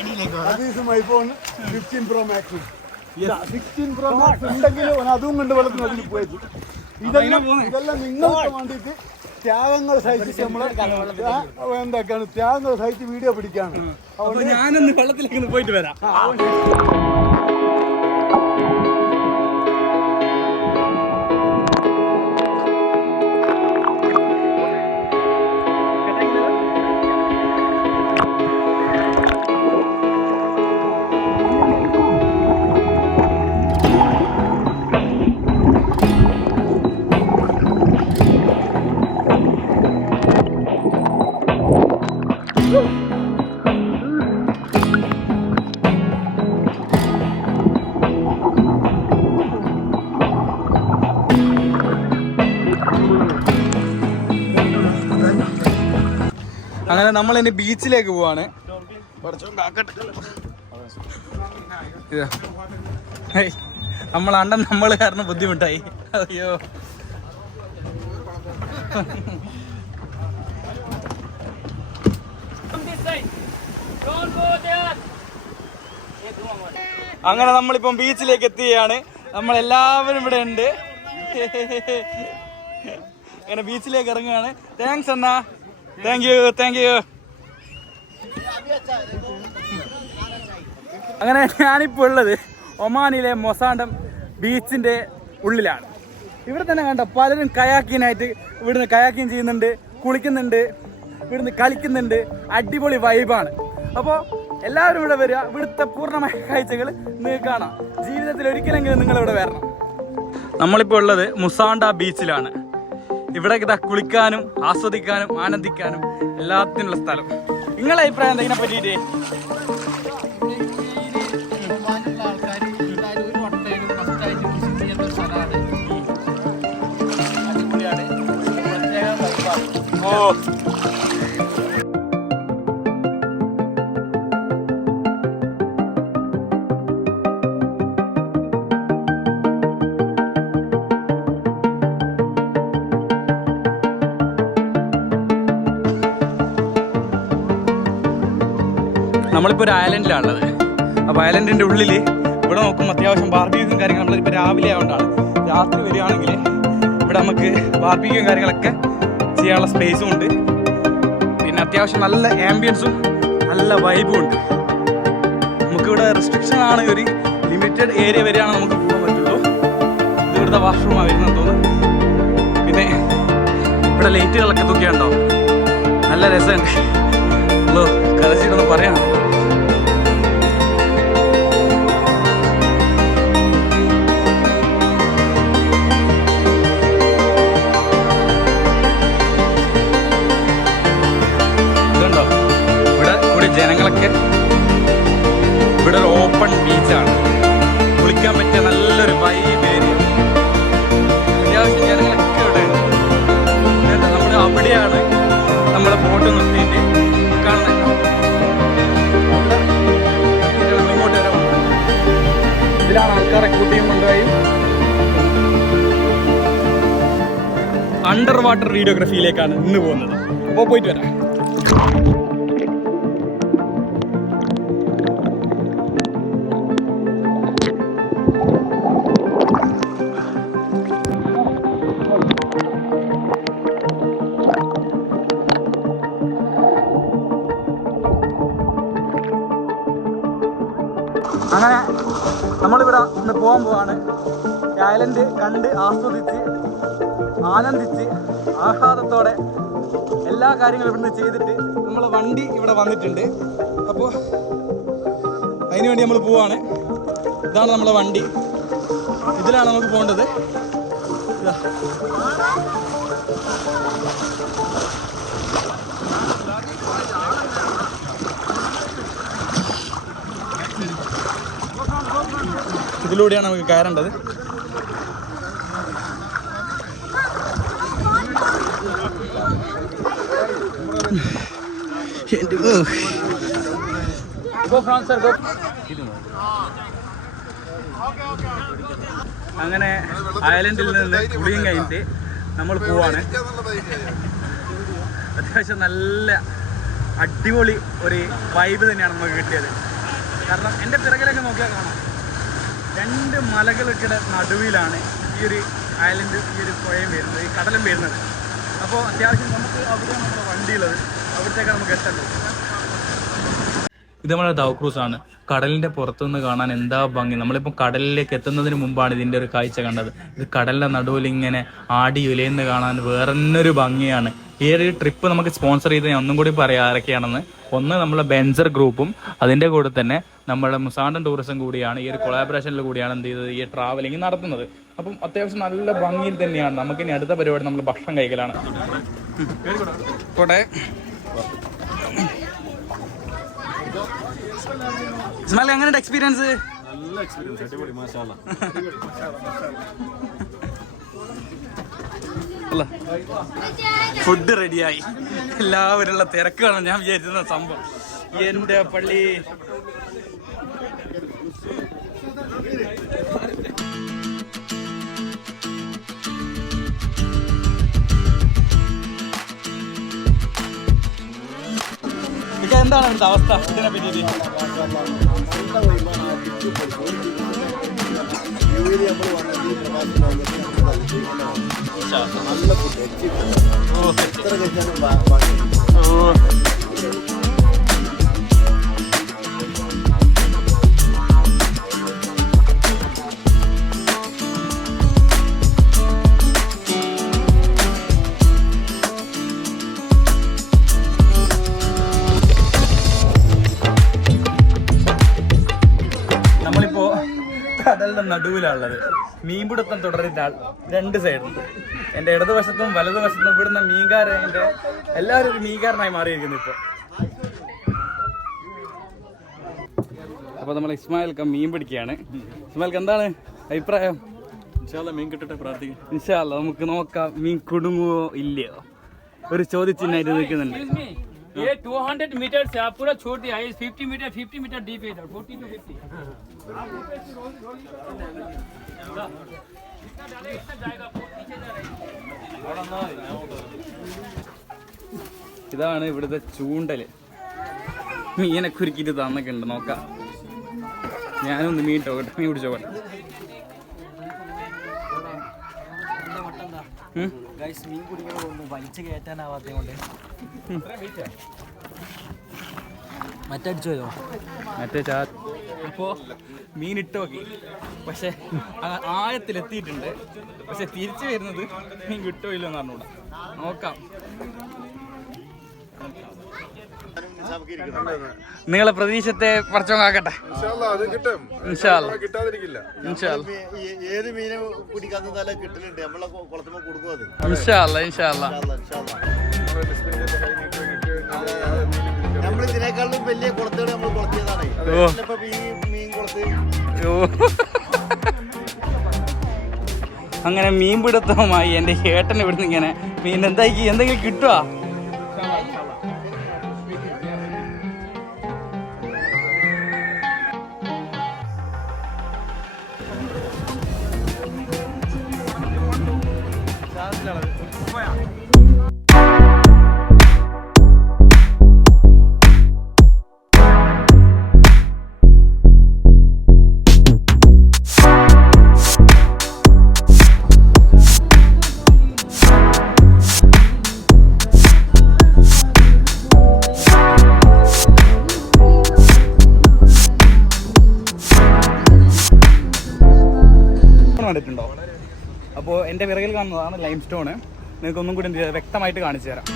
അതീസും iPhone 15 Pro Max 16 Pro Max ഉണ്ടെങ്കിലും അതും കൊണ്ട് വെള്ളത്തിനടിയിൽ പോയത്. ഇതെല്ലാം നിങ്ങൾക്ക് വേണ്ടിയിട്ട് ത്യാഗങ്ങൾ സഹിച്ചിട്ട് നമ്മള് എന്തൊക്കെയാണ് ത്യാഗങ്ങൾ സഹിച്ച് വീഡിയോ പിടിക്കാണ്. അതുകൊണ്ട് ഞാനൊന്ന് വെള്ളത്തിലേക്ക് പോയിട്ട് വരാം. അങ്ങനെ നമ്മൾ ഇനി ബീച്ചിലേക്ക് പോവാണ്. നമ്മൾ അണ്ടൻ നമ്മൾ കാരണം ബുദ്ധിമുട്ടായി. അയ്യോ അങ്ങനെ നമ്മളിപ്പം ബീച്ചിലേക്ക് എത്തുകയാണ്. നമ്മളെല്ലാവരും ഇവിടെ ഉണ്ട്. അങ്ങനെ ബീച്ചിലേക്ക് ഇറങ്ങുകയാണ്. Thanks Anna. Thank you. അങ്ങനെ ഞാനിപ്പോൾ ഉള്ളത് ഒമാനിലെ മൊസാണ്ടം ബീച്ചിന്റെ ഉള്ളിലാണ്. ഇവിടെ തന്നെ കണ്ട പലരും കയാക്കിനായിട്ട് ഇവിടുന്ന് കയാക്കിങ് ചെയ്യുന്നുണ്ട്, കുളിക്കുന്നുണ്ട്, ഇവിടുന്ന് കളിക്കുന്നുണ്ട്. അടിപൊളി വൈബാണ്. അപ്പോൾ എല്ലാവരും ഇവിടെ വരിക. ഇവിടുത്തെ പൂർണ്ണമായ കാഴ്ചകൾ നിങ്ങൾക്ക് കാണാം. ജീവിതത്തിൽ ഒരിക്കലെങ്കിലും നിങ്ങളിവിടെ വരണം. നമ്മളിപ്പോൾ ഉള്ളത് മുസാണ്ട ബീച്ചിലാണ്. ഇവിടെ ഇതാ കുളിക്കാനും ആസ്വദിക്കാനും ആനന്ദിക്കാനും എല്ലാത്തിനുള്ള സ്ഥലം. നിങ്ങളുടെ അഭിപ്രായം എന്താ ഇതിനെ പറ്റിയിട്ട്? ഓ നമ്മളിപ്പോൾ ഒരു ഐലൻഡിലാണുള്ളത്. അപ്പോൾ ഐലൻഡിൻ്റെ ഉള്ളിൽ ഇവിടെ നോക്കുമ്പോൾ അത്യാവശ്യം ബാർബിക്യൂയും കാര്യങ്ങൾ നമ്മളിപ്പോൾ രാവിലെ ആയതുകൊണ്ടാണ്. രാത്രി വരികയാണെങ്കിൽ ഇവിടെ നമുക്ക് ബാർബിക്യൂയും കാര്യങ്ങളൊക്കെ ചെയ്യാനുള്ള സ്പേസും ഉണ്ട്. പിന്നെ അത്യാവശ്യം നല്ല ആംബിയൻസും നല്ല വൈബും ഉണ്ട്. നമുക്കിവിടെ റെസ്ട്രിക്ഷൻ ആണ്, ഒരു ലിമിറ്റഡ് ഏരിയ വരെയാണ് നമുക്ക് പോകാൻ പറ്റുള്ളൂ. ഇത് ഇവിടുത്തെ വാഷ്റൂമാണ് വരുന്നതെന്ന് തോന്നുന്നു. പിന്നെ ഇവിടെ ലൈറ്റുകളൊക്കെ തൂക്കിയുണ്ടോ, നല്ല രസമുണ്ട്. കഥച്ചിട്ടൊന്ന് പറയണം. ഇതുണ്ടോ ഇവിടെ കൂടി ജനങ്ങളൊക്കെ. ഇവിടെ ഒരു ഓപ്പൺ ബീച്ചാണ്, കുളിക്കാൻ പറ്റിയ നല്ലൊരു വൈബ് ഏരിയ. അത്യാവശ്യം ജനങ്ങളൊക്കെ ഇവിടെ ഉണ്ട്. നമ്മൾ അവിടെയാണ് നമ്മുടെ ബോട്ട് നിർത്തിയിട്ട് കാണുന്നത്. ഇങ്ങോട്ട് വരാം. ഇതിലാണ് ആൾക്കാരെ കൂട്ടിയും കൊണ്ടുപോയി അണ്ടർ വാട്ടർ വീഡിയോഗ്രാഫിയിലേക്കാണ് ഇന്ന് പോകുന്നത്. അപ്പോൾ പോയിട്ട് വരാം. അങ്ങനെ നമ്മളിവിടെ ഇന്ന് പോകാൻ പോവാണ്. ഐലൻഡ് കണ്ട് ആസ്വദിച്ച് ആനന്ദിച്ച് ആഹ്ലാദത്തോടെ എല്ലാ കാര്യങ്ങളും ഇവിടുന്ന് ചെയ്തിട്ട് നമ്മൾ വണ്ടി ഇവിടെ വന്നിട്ടുണ്ട്. അപ്പോൾ അതിനു വേണ്ടി നമ്മൾ പോവാണ്. ഇതാണ് നമ്മളെ വണ്ടി, ഇതിലാണ് നമുക്ക് പോകേണ്ടത്. ഇതിലൂടെയാണ് നമുക്ക് കയറേണ്ടത്. അങ്ങനെ ഐലൻഡിൽ നിന്ന് കുളിയും കഴിഞ്ഞിട്ട് നമ്മൾ പോവാണ്. അത്യാവശ്യം നല്ല അടിപൊളി ഒരു വൈബ് തന്നെയാണ് നമുക്ക് കിട്ടിയത്. കാരണം എൻ്റെ പിറകിലൊക്കെ നോക്കിയാൽ കാണാം, 2 മലകൾക്കിട നടുവിലാണ് ഈ ഒരു ഐലൻഡ്, ഈ ഒരു പുഴയും വരുന്നത്, ഈ കടലും വരുന്നത്. അപ്പോൾ അത്യാവശ്യം നമുക്ക് അവിടെയാണ് നമ്മുടെ വണ്ടിയുള്ളത്, അവിടത്തേക്കാണ് നമുക്ക് എത്തേണ്ടത്. ഇത് നമ്മുടെ ദൗ ക്രൂസാണ്. കടലിൻ്റെ പുറത്തുനിന്ന് കാണാൻ എന്താ ഭംഗി. നമ്മളിപ്പോൾ കടലിലേക്ക് എത്തുന്നതിന് മുമ്പാണ് ഇതിൻ്റെ ഒരു കാഴ്ച കണ്ടത്. ഇത് കടലിൻ്റെ നടുവിൽ ഇങ്ങനെ ആടി ഉലയെന്ന് കാണാൻ വേറൊരു ഭംഗിയാണ്. ഈ ഒരു ട്രിപ്പ് നമുക്ക് സ്പോൺസർ ചെയ്ത് ഞാൻ ഒന്നും കൂടി പറയാം ആരൊക്കെയാണെന്ന്. ഒന്ന് നമ്മളെ ബെൻസർ ഗ്രൂപ്പും അതിൻ്റെ കൂടെ തന്നെ നമ്മുടെ മുസാണ്ടൻ ടൂറിസം കൂടിയാണ് ഈ ഒരു കൊളാബറേഷനിൽ കൂടിയാണ് എന്ത് ചെയ്തത് ഈ ട്രാവലിംഗ് നടത്തുന്നത്. അപ്പം അത്യാവശ്യം നല്ല ഭംഗിയിൽ തന്നെയാണ്. നമുക്കിനി അടുത്ത പരിപാടി നമ്മൾ ഭക്ഷണം കഴിക്കലാണ്. കോട്ടെ ഇസ്മായിൽ, എങ്ങനെയുണ്ട് എക്സ്പീരിയൻസ്? നല്ല എക്സ്പീരിയൻസ്, അടിപൊളി, മാഷാഅല്ലാഹ്. ഫുഡ് റെഡിയായി, എല്ലാവരുള്ള തിരക്കാണ് ഞാൻ വിചാരിക്കുന്ന സംഭവം. എന്റെ പള്ളി എന്താണ് ഇവിടുത്തെ അവസ്ഥ? ഇതിനെ പറ്റി നല്ല ഫുഡ് എത്ര കഴിച്ചാലും കടലിന്റെ നടുവിലുള്ളത്. മീൻപിടുത്തം തുടരുന്ന ആൾ 2 സൈഡുണ്ട്. എൻ്റെ ഇടതുവശത്തും വലതുവശത്തും ഇവിടുന്ന് മീൻകാരൻ്റെ എല്ലാവരും ഒരു മീൻകാരനായി മാറിയിരിക്കുന്നു ഇപ്പോൾ. അപ്പോൾ നമ്മൾ ഇസ്മായിൽക്ക മീൻ പിടിക്കുകയാണ്. ഇസ്മായിൽക്ക് എന്താണ് അഭിപ്രായം? മീൻ കിട്ടട്ടെ പ്രാർത്ഥിക്കും. ഇൻഷാ അല്ലാ നമുക്ക് നോക്കാം മീൻ കുടുങ്ങുവോ ഇല്ലയോ. ഒരു ചോദ്യചിഹ്നമായിട്ട് നിൽക്കുന്നുണ്ട്. ये 200 मीटर से आप पूरा छोड़ दिया है. 50 मीटर डीप है इधर. 40 to 50. ഇതാണ് ഇവിടുത്തെ ചൂണ്ടല്. മീനെ കുരുക്കിയിട്ട് തന്നൊക്കെ ഉണ്ട്. നോക്കാം. ഞാനൊന്ന് മീൻ ഇട്ടോട്ടെ. മീൻ പിടിച്ചോട്ടെ. മീൻ കുടിക്കാൻ വലിച്ചു കയറ്റാനാവാത്ത കൊണ്ട് മറ്റടിച്ചു പോയോ മറ്റേ അപ്പോൾ മീൻ ഇട്ട് നോക്കി. പക്ഷെ ആഴത്തിലെത്തിയിട്ടുണ്ട്. പക്ഷെ തിരിച്ചു വരുന്നത് മീൻ കിട്ടോ ഇല്ലോ എന്ന് പറഞ്ഞൂടാ. നോക്കാം. നിങ്ങളെ പ്രതീക്ഷത്തെ പറിച്ചോക്കാക്കട്ടെ. ഏത് മീനെ പിടിക്കാൻ കിട്ടലുണ്ട് നമ്മളെ കുളത്തുമ്പോ കൊടുക്കും. നമ്മൾ ഇതിനേക്കാളും വലിയ കുളത്തുകൾ നമ്മൾ കുളത്തിയതാണ്. ഈ മീൻ കുളത്ത് അങ്ങനെ മീൻ പിടുത്തവുമായി എൻ്റെ ഏട്ടൻ ഇവിടുന്ന് ഇങ്ങനെ മീൻ എന്തെങ്കിലും കിട്ടുവാ. കണ്ടിട്ടുണ്ടോ? അപ്പോൾ എൻ്റെ പിറകിൽ കാണുന്നതാണ് ലൈം സ്റ്റോണ്. നിങ്ങൾക്ക് ഒന്നും കൂടി വ്യക്തമായിട്ട് കാണിച്ചു തരാം.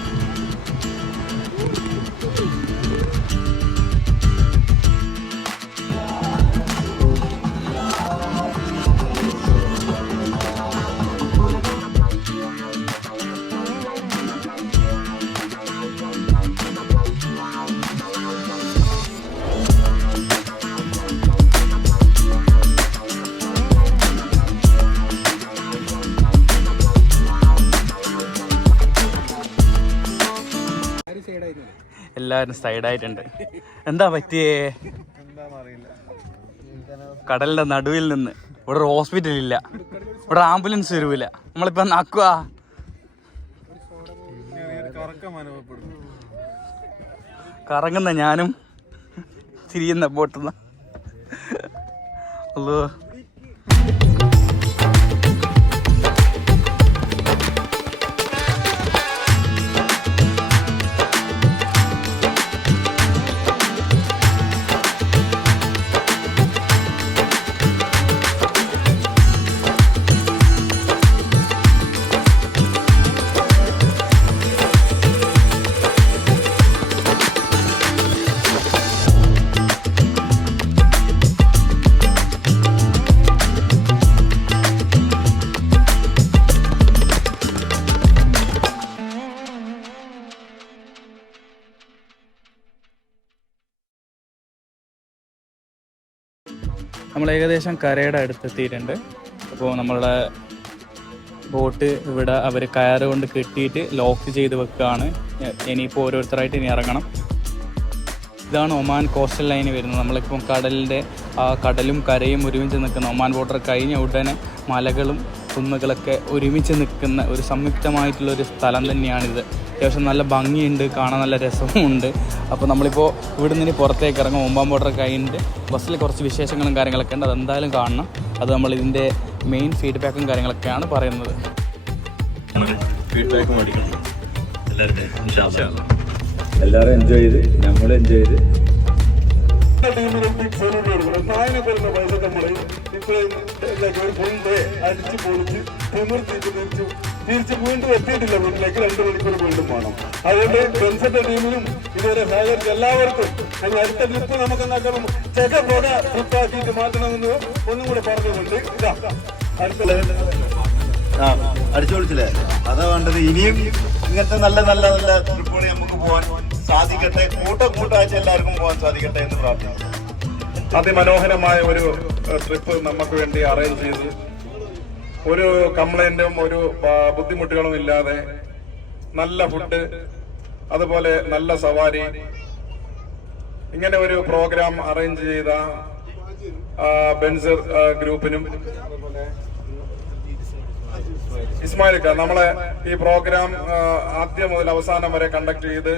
എല്ലാവരും സൈഡായിട്ടുണ്ട്. എന്താ പറ്റിയേ? കടലിന്റെ നടുവിൽ നിന്ന് ഇവിടെ ഒരു ഹോസ്പിറ്റലില്ല, ഇവിടെ ആംബുലൻസ് വരൂല. നമ്മളിപ്പോ നാക്കുക. കറങ്ങുന്ന ഞാനും തിരിയുന്ന ബോട്ടുന്ന. അല്ലോ നമ്മൾ ഏകദേശം കരയുടെ അടുത്തെത്തിയിട്ടുണ്ട്. അപ്പോൾ നമ്മളുടെ ബോട്ട് ഇവിടെ അവർ കയറ് കൊണ്ട് കെട്ടിയിട്ട് ലോക്ക് ചെയ്ത് വെക്കുകയാണ്. ഇനിയിപ്പോൾ ഓരോരുത്തരായിട്ട് ഇനി ഇറങ്ങണം. ഇതാണ് ഒമാൻ കോസ്റ്റൽ ലൈന് വരുന്നത്. നമ്മളിപ്പം കടലും കരയും ഒരുമിച്ച് നിൽക്കുന്ന ഒമാൻ ബോർഡർ കഴിഞ്ഞ ഉടനെ മലകളും കുന്നുകളൊക്കെ ഒരുമിച്ച് നിൽക്കുന്ന ഒരു സംയുക്തമായിട്ടുള്ളൊരു സ്ഥലം തന്നെയാണിത്. അത്യാവശ്യം നല്ല ഭംഗിയുണ്ട്, കാണാൻ നല്ല രസവുമുണ്ട്. അപ്പോൾ നമ്മളിപ്പോൾ ഇവിടെ നിന്ന് പുറത്തേക്ക് ഇറങ്ങും. ഒമാൻ ബോർഡർ കഴിഞ്ഞിട്ട് ബസ്സിൽ കുറച്ച് വിശേഷങ്ങളും കാര്യങ്ങളൊക്കെ ഉണ്ട്. അതെന്തായാലും കാണണം. അത് നമ്മൾ ഇതിൻ്റെ മെയിൻ ഫീഡ്ബാക്കും കാര്യങ്ങളൊക്കെയാണ് പറയുന്നത്. ഫീഡ്ബാക്ക് മേടിക്കണം എല്ലാവരും എൻജോയ് ചെയ്ത്, നമ്മൾ എൻജോയ് ചെയ്ത് ടീമിനും ചെറുപടി കൊടുക്കണം. നായനെ കൊല്ലുന്ന പൈസ നമ്മൾ ഇത്രയും ഫുൾ ഡേ അടിച്ച് പൊളിച്ച് തിമിർത്തിച്ച് തിരിച്ച് വീണ്ടും എത്തിയിട്ടില്ല വീട്ടിലേക്ക്. 2 മണിക്കൂർ വീണ്ടും വേണം. അതുകൊണ്ട് ബെൻസന്റെ ടീമിനും ഇതുവരെ സഹകരിച്ച എല്ലാവർക്കും ഞങ്ങൾ അടുത്ത ട്രിപ്പ് നമുക്ക് എന്താക്കണം, ചെക്കപ്പോക ട്രിപ്പാക്കിയിട്ട് മാറ്റണമെന്ന് ഒന്നും കൂടെ പറഞ്ഞുകൊണ്ട് ഇതാ അടുത്ത അടിച്ചു പൊളിച്ചില്ലേ? അതാ വേണ്ടത്. ഇനിയും ഇങ്ങനത്തെ നല്ല നല്ല നല്ല ട്രിപ്പുകൾ നമുക്ക് പോകാൻ സാധിക്കട്ടെ. കൂട്ടായിട്ട് എല്ലാവർക്കും പോകാൻ സാധിക്കട്ടെ എന്ന് പ്രാർത്ഥിക്കുന്നു. അതിമനോഹരമായ ഒരു ട്രിപ്പ് നമുക്ക് വേണ്ടി അറേഞ്ച് ചെയ്തു. ഒരു കംപ്ലൈന്റും ഒരു ബുദ്ധിമുട്ടുകളും ഇല്ലാതെ നല്ല ഫുഡ്, അതുപോലെ നല്ല സവാരി, ഇങ്ങനെ ഒരു പ്രോഗ്രാം അറേഞ്ച് ചെയ്ത ബെൻസർ ഗ്രൂപ്പിനും ഇസ്മായിൽക്ക നമ്മളെ ഈ പ്രോഗ്രാം ആദ്യം മുതൽ അവസാനം വരെ കണ്ടക്ട് ചെയ്ത്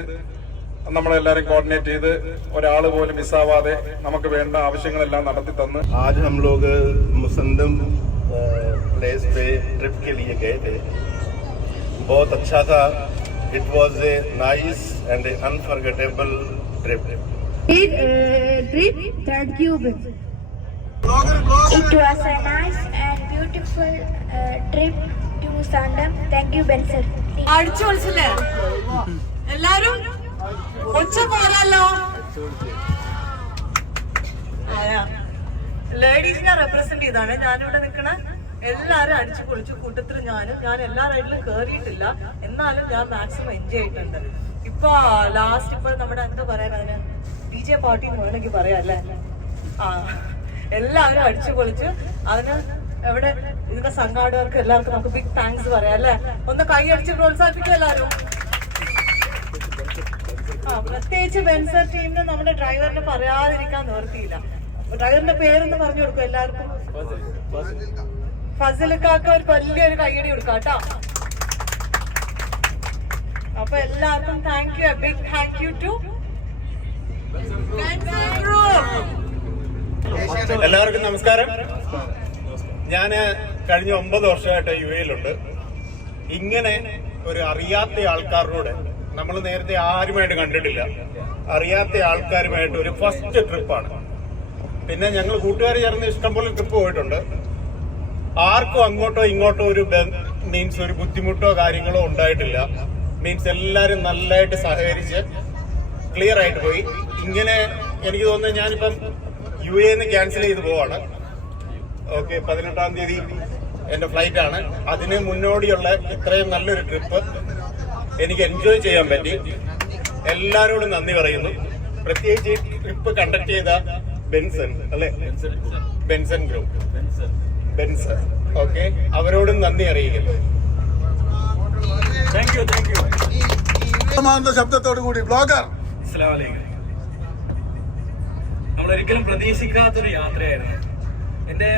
നമ്മളെല്ലാരും കോർഡിനേറ്റ് ചെയ്ത് ഒരാൾ പോലും മിസ്സാവാതെ നമുക്ക് വേണ്ട ആവശ്യങ്ങളെല്ലാം നടത്തി തന്ന് आज हम लोग मुसंदम प्लेस पे ट्रिप के लिए गए थे. बहुत अच्छा था. It was a nice and unforgettable trip. Thank you. It was a nice and beautiful trip to Musandam. Thank you, Benson. അടിച്ചു പൊളിച്ചില്ലേ എല്ലാരും? ഒച്ച പോലല്ലോ. ലേഡീസിനെ റെപ്രസെന്റ് ചെയ്താണ് ഞാനിവിടെ നിൽക്കണ. എല്ലാരും അടിച്ചു പൊളിച്ചു. കൂട്ടത്തിൽ ഞാൻ എല്ലാ റൈഡിലും കേറിയിട്ടില്ല, എന്നാലും ഞാൻ മാക്സിമം എൻജോയ് ചെയ്തിട്ടുണ്ട്. ഇപ്പൊ ലാസ്റ്റ് ഇപ്പൊ നമ്മുടെ എന്താ പറയാൻ, അതിന് DJ പാർട്ടി എന്ന് വേണമെങ്കിൽ പറയാം അല്ലേ? എല്ലാവരും അടിച്ചു പൊളിച്ച്. അതിന് എവിടെ ഇതിന്റെ സംഘാടകർക്ക് എല്ലാവർക്കും നമുക്ക് ബിഗ് താങ്ക്സ് പറയാം അല്ലേ? ഒന്ന് കൈ അടിച്ച് പ്രോത്സാഹിപ്പിക്കും എല്ലാവരും. പ്രത്യേകിച്ച് ബെൻസർ ടീമിന് നമ്മുടെ ഡ്രൈവറിനെ പറയാതിരിക്കാൻ നിവർത്തിയില്ല. ഡ്രൈവറിന്റെ പേരൊന്ന് പറഞ്ഞു കൊടുക്കും എല്ലാവർക്കും. ഫസലിക്കാക്ക് ഒരു വലിയൊരു കൈയടി കൊടുക്കാം കേട്ടോ. അപ്പൊ എല്ലാവർക്കും thank you, big thank you to എല്ലാവർക്കും നമസ്കാരം. ഞാൻ കഴിഞ്ഞ 9 വർഷമായിട്ട് UAE-ലുണ്ട്. ഇങ്ങനെ ഒരു അറിയാത്ത ആൾക്കാരോട്, നമ്മൾ നേരത്തെ ആരുമായിട്ട് കണ്ടിട്ടില്ല, അറിയാത്ത ആൾക്കാരുമായിട്ട് ഒരു ഫസ്റ്റ് ട്രിപ്പാണ്. പിന്നെ ഞങ്ങൾ കൂട്ടുകാർ ചേർന്ന് ഇഷ്ടംപോലെ ട്രിപ്പ് പോയിട്ടുണ്ട്. ആർക്കും അങ്ങോട്ടോ ഇങ്ങോട്ടോ ഒരു മീൻസ് ഒരു ബുദ്ധിമുട്ടോ കാര്യങ്ങളോ ഉണ്ടായിട്ടില്ല. മീൻസ് എല്ലാവരും നല്ലതായിട്ട് സഹകരിച്ച് ക്ലിയർ ആയിട്ട് പോയി. ഇങ്ങനെ എനിക്ക് തോന്നുന്നത് ഞാനിപ്പം UAE-ന്ന് ക്യാൻസൽ ചെയ്ത് പോവാണ്. ഓക്കെ, 18-ാം തീയതി എന്റെ ഫ്ലൈറ്റ് ആണ്. അതിന് മുന്നോടിയുള്ള ഇത്രയും നല്ലൊരു ട്രിപ്പ് എനിക്ക് എൻജോയ് ചെയ്യാൻ പറ്റി. എല്ലാവരോടും നന്ദി പറയുന്നു. പ്രത്യേകിച്ച് ഈ ട്രിപ്പ് കണ്ടക്ട് ചെയ്ത ബെൻസൺ അല്ലെ, ബെൻസൺ ഗ്രൂപ്പ്, ബെൻസൺ, ഓക്കെ, അവരോടും നന്ദി അറിയിക്കുന്നു. Thank you. ശബ്ദത്തോടു കൂടി ബ്ലോഗർ. അസ്സലാമു അലൈക്കും. നമ്മളൊരിക്കലും പ്രതീക്ഷിക്കാത്തൊരു യാത്രയായിരുന്നു. എന്റെ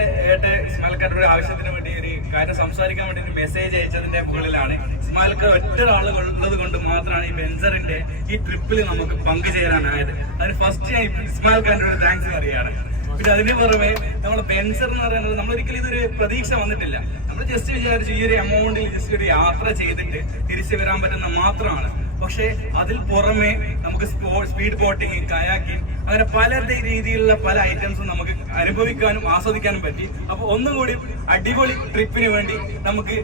ഇസ്മായിൽക്കാരുടെ ഒരു ആവശ്യത്തിന് വേണ്ടി ഒരു കാര്യം സംസാരിക്കാൻ വേണ്ടി ഒരു മെസ്സേജ് അയച്ചതിന്റെ മുകളിലാണ് ഇസ്മായിൽക്ക ഒറ്റ ഒരാൾ ഉള്ളത് കൊണ്ട് മാത്രമാണ് ഈ ബെൻസറിന്റെ ഈ ട്രിപ്പിൽ നമുക്ക് പങ്കുചേരാനായത്. അതിന് ഫസ്റ്റ് ഞാൻ ഇസ്മായിൽക്കാരുടെ ഒരു താങ്ക്സ് അറിയാണ്. പിന്നെ അതിന് പുറമെ നമ്മുടെ ബെൻസർ എന്ന് പറയുന്നത് നമ്മളൊരിക്കലും ഇതൊരു പ്രതീക്ഷ വന്നിട്ടില്ല. നമ്മൾ ജസ്റ്റ് വിചാരിച്ചു ഈ ഒരു എമൗണ്ടിൽ ജസ്റ്റ് ഒരു യാത്ര ചെയ്തിട്ട് തിരിച്ചു വരാൻ പറ്റുന്ന മാത്രമാണ്. പക്ഷെ അതിൽ പുറമെ നമുക്ക് സ്പീഡ് ബോട്ടിങ്, കയാക്കിങ്, അങ്ങനെ പല രീതിയിലുള്ള പല ഐറ്റംസും നമുക്ക് അനുഭവിക്കാനും ആസ്വദിക്കാനും പറ്റി. അപ്പൊ ഒന്നും കൂടി അടിപൊളി ട്രിപ്പിന് വേണ്ടി നമുക്ക്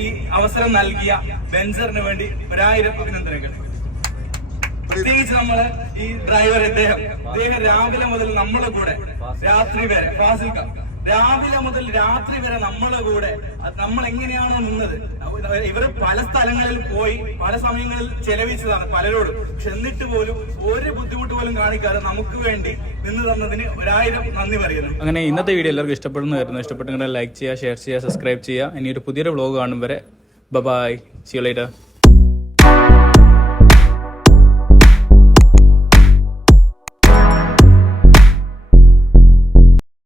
ഈ അവസരം നൽകിയ ബെൻസറിന് വേണ്ടി 1000 അഭിനന്ദനങ്ങൾ. പ്രത്യേകിച്ച് നമ്മള് ഈ ഡ്രൈവർ ഇദ്ദേഹം രാവിലെ മുതൽ നമ്മളെ കൂടെ രാത്രി വരെ, ഫാസിൽക്ക രാവിലെ മുതൽ രാത്രി വരെ നമ്മളെ കൂടെ, നമ്മൾ എങ്ങനെയാണോ നിന്നത്, ഇവർ പല സ്ഥലങ്ങളിൽ പോയി പല സമയങ്ങളിൽ ചെലവിച്ചതാണ് പലരോടും. പക്ഷെ എന്നിട്ട് പോലും ഒരു ബുദ്ധിമുട്ട് പോലും കാണിക്കാതെ നമുക്ക് വേണ്ടി നിന്ന് തന്നതിന് 1000 നന്ദി പറയുന്നു. അങ്ങനെ ഇന്നത്തെ വീഡിയോ എല്ലാവർക്കും ഇഷ്ടപ്പെടുന്നതായിരുന്നു. ഇഷ്ടപ്പെട്ടെങ്കിൽ ലൈക്ക് ചെയ്യുക, ഷെയർ ചെയ്യുക, സബ്സ്ക്രൈബ് ചെയ്യുക. ഇനി ഒരു പുതിയൊരു വ്ലോഗ് കാണും വരെ ബൈ, സീ യു ലേറ്റർ.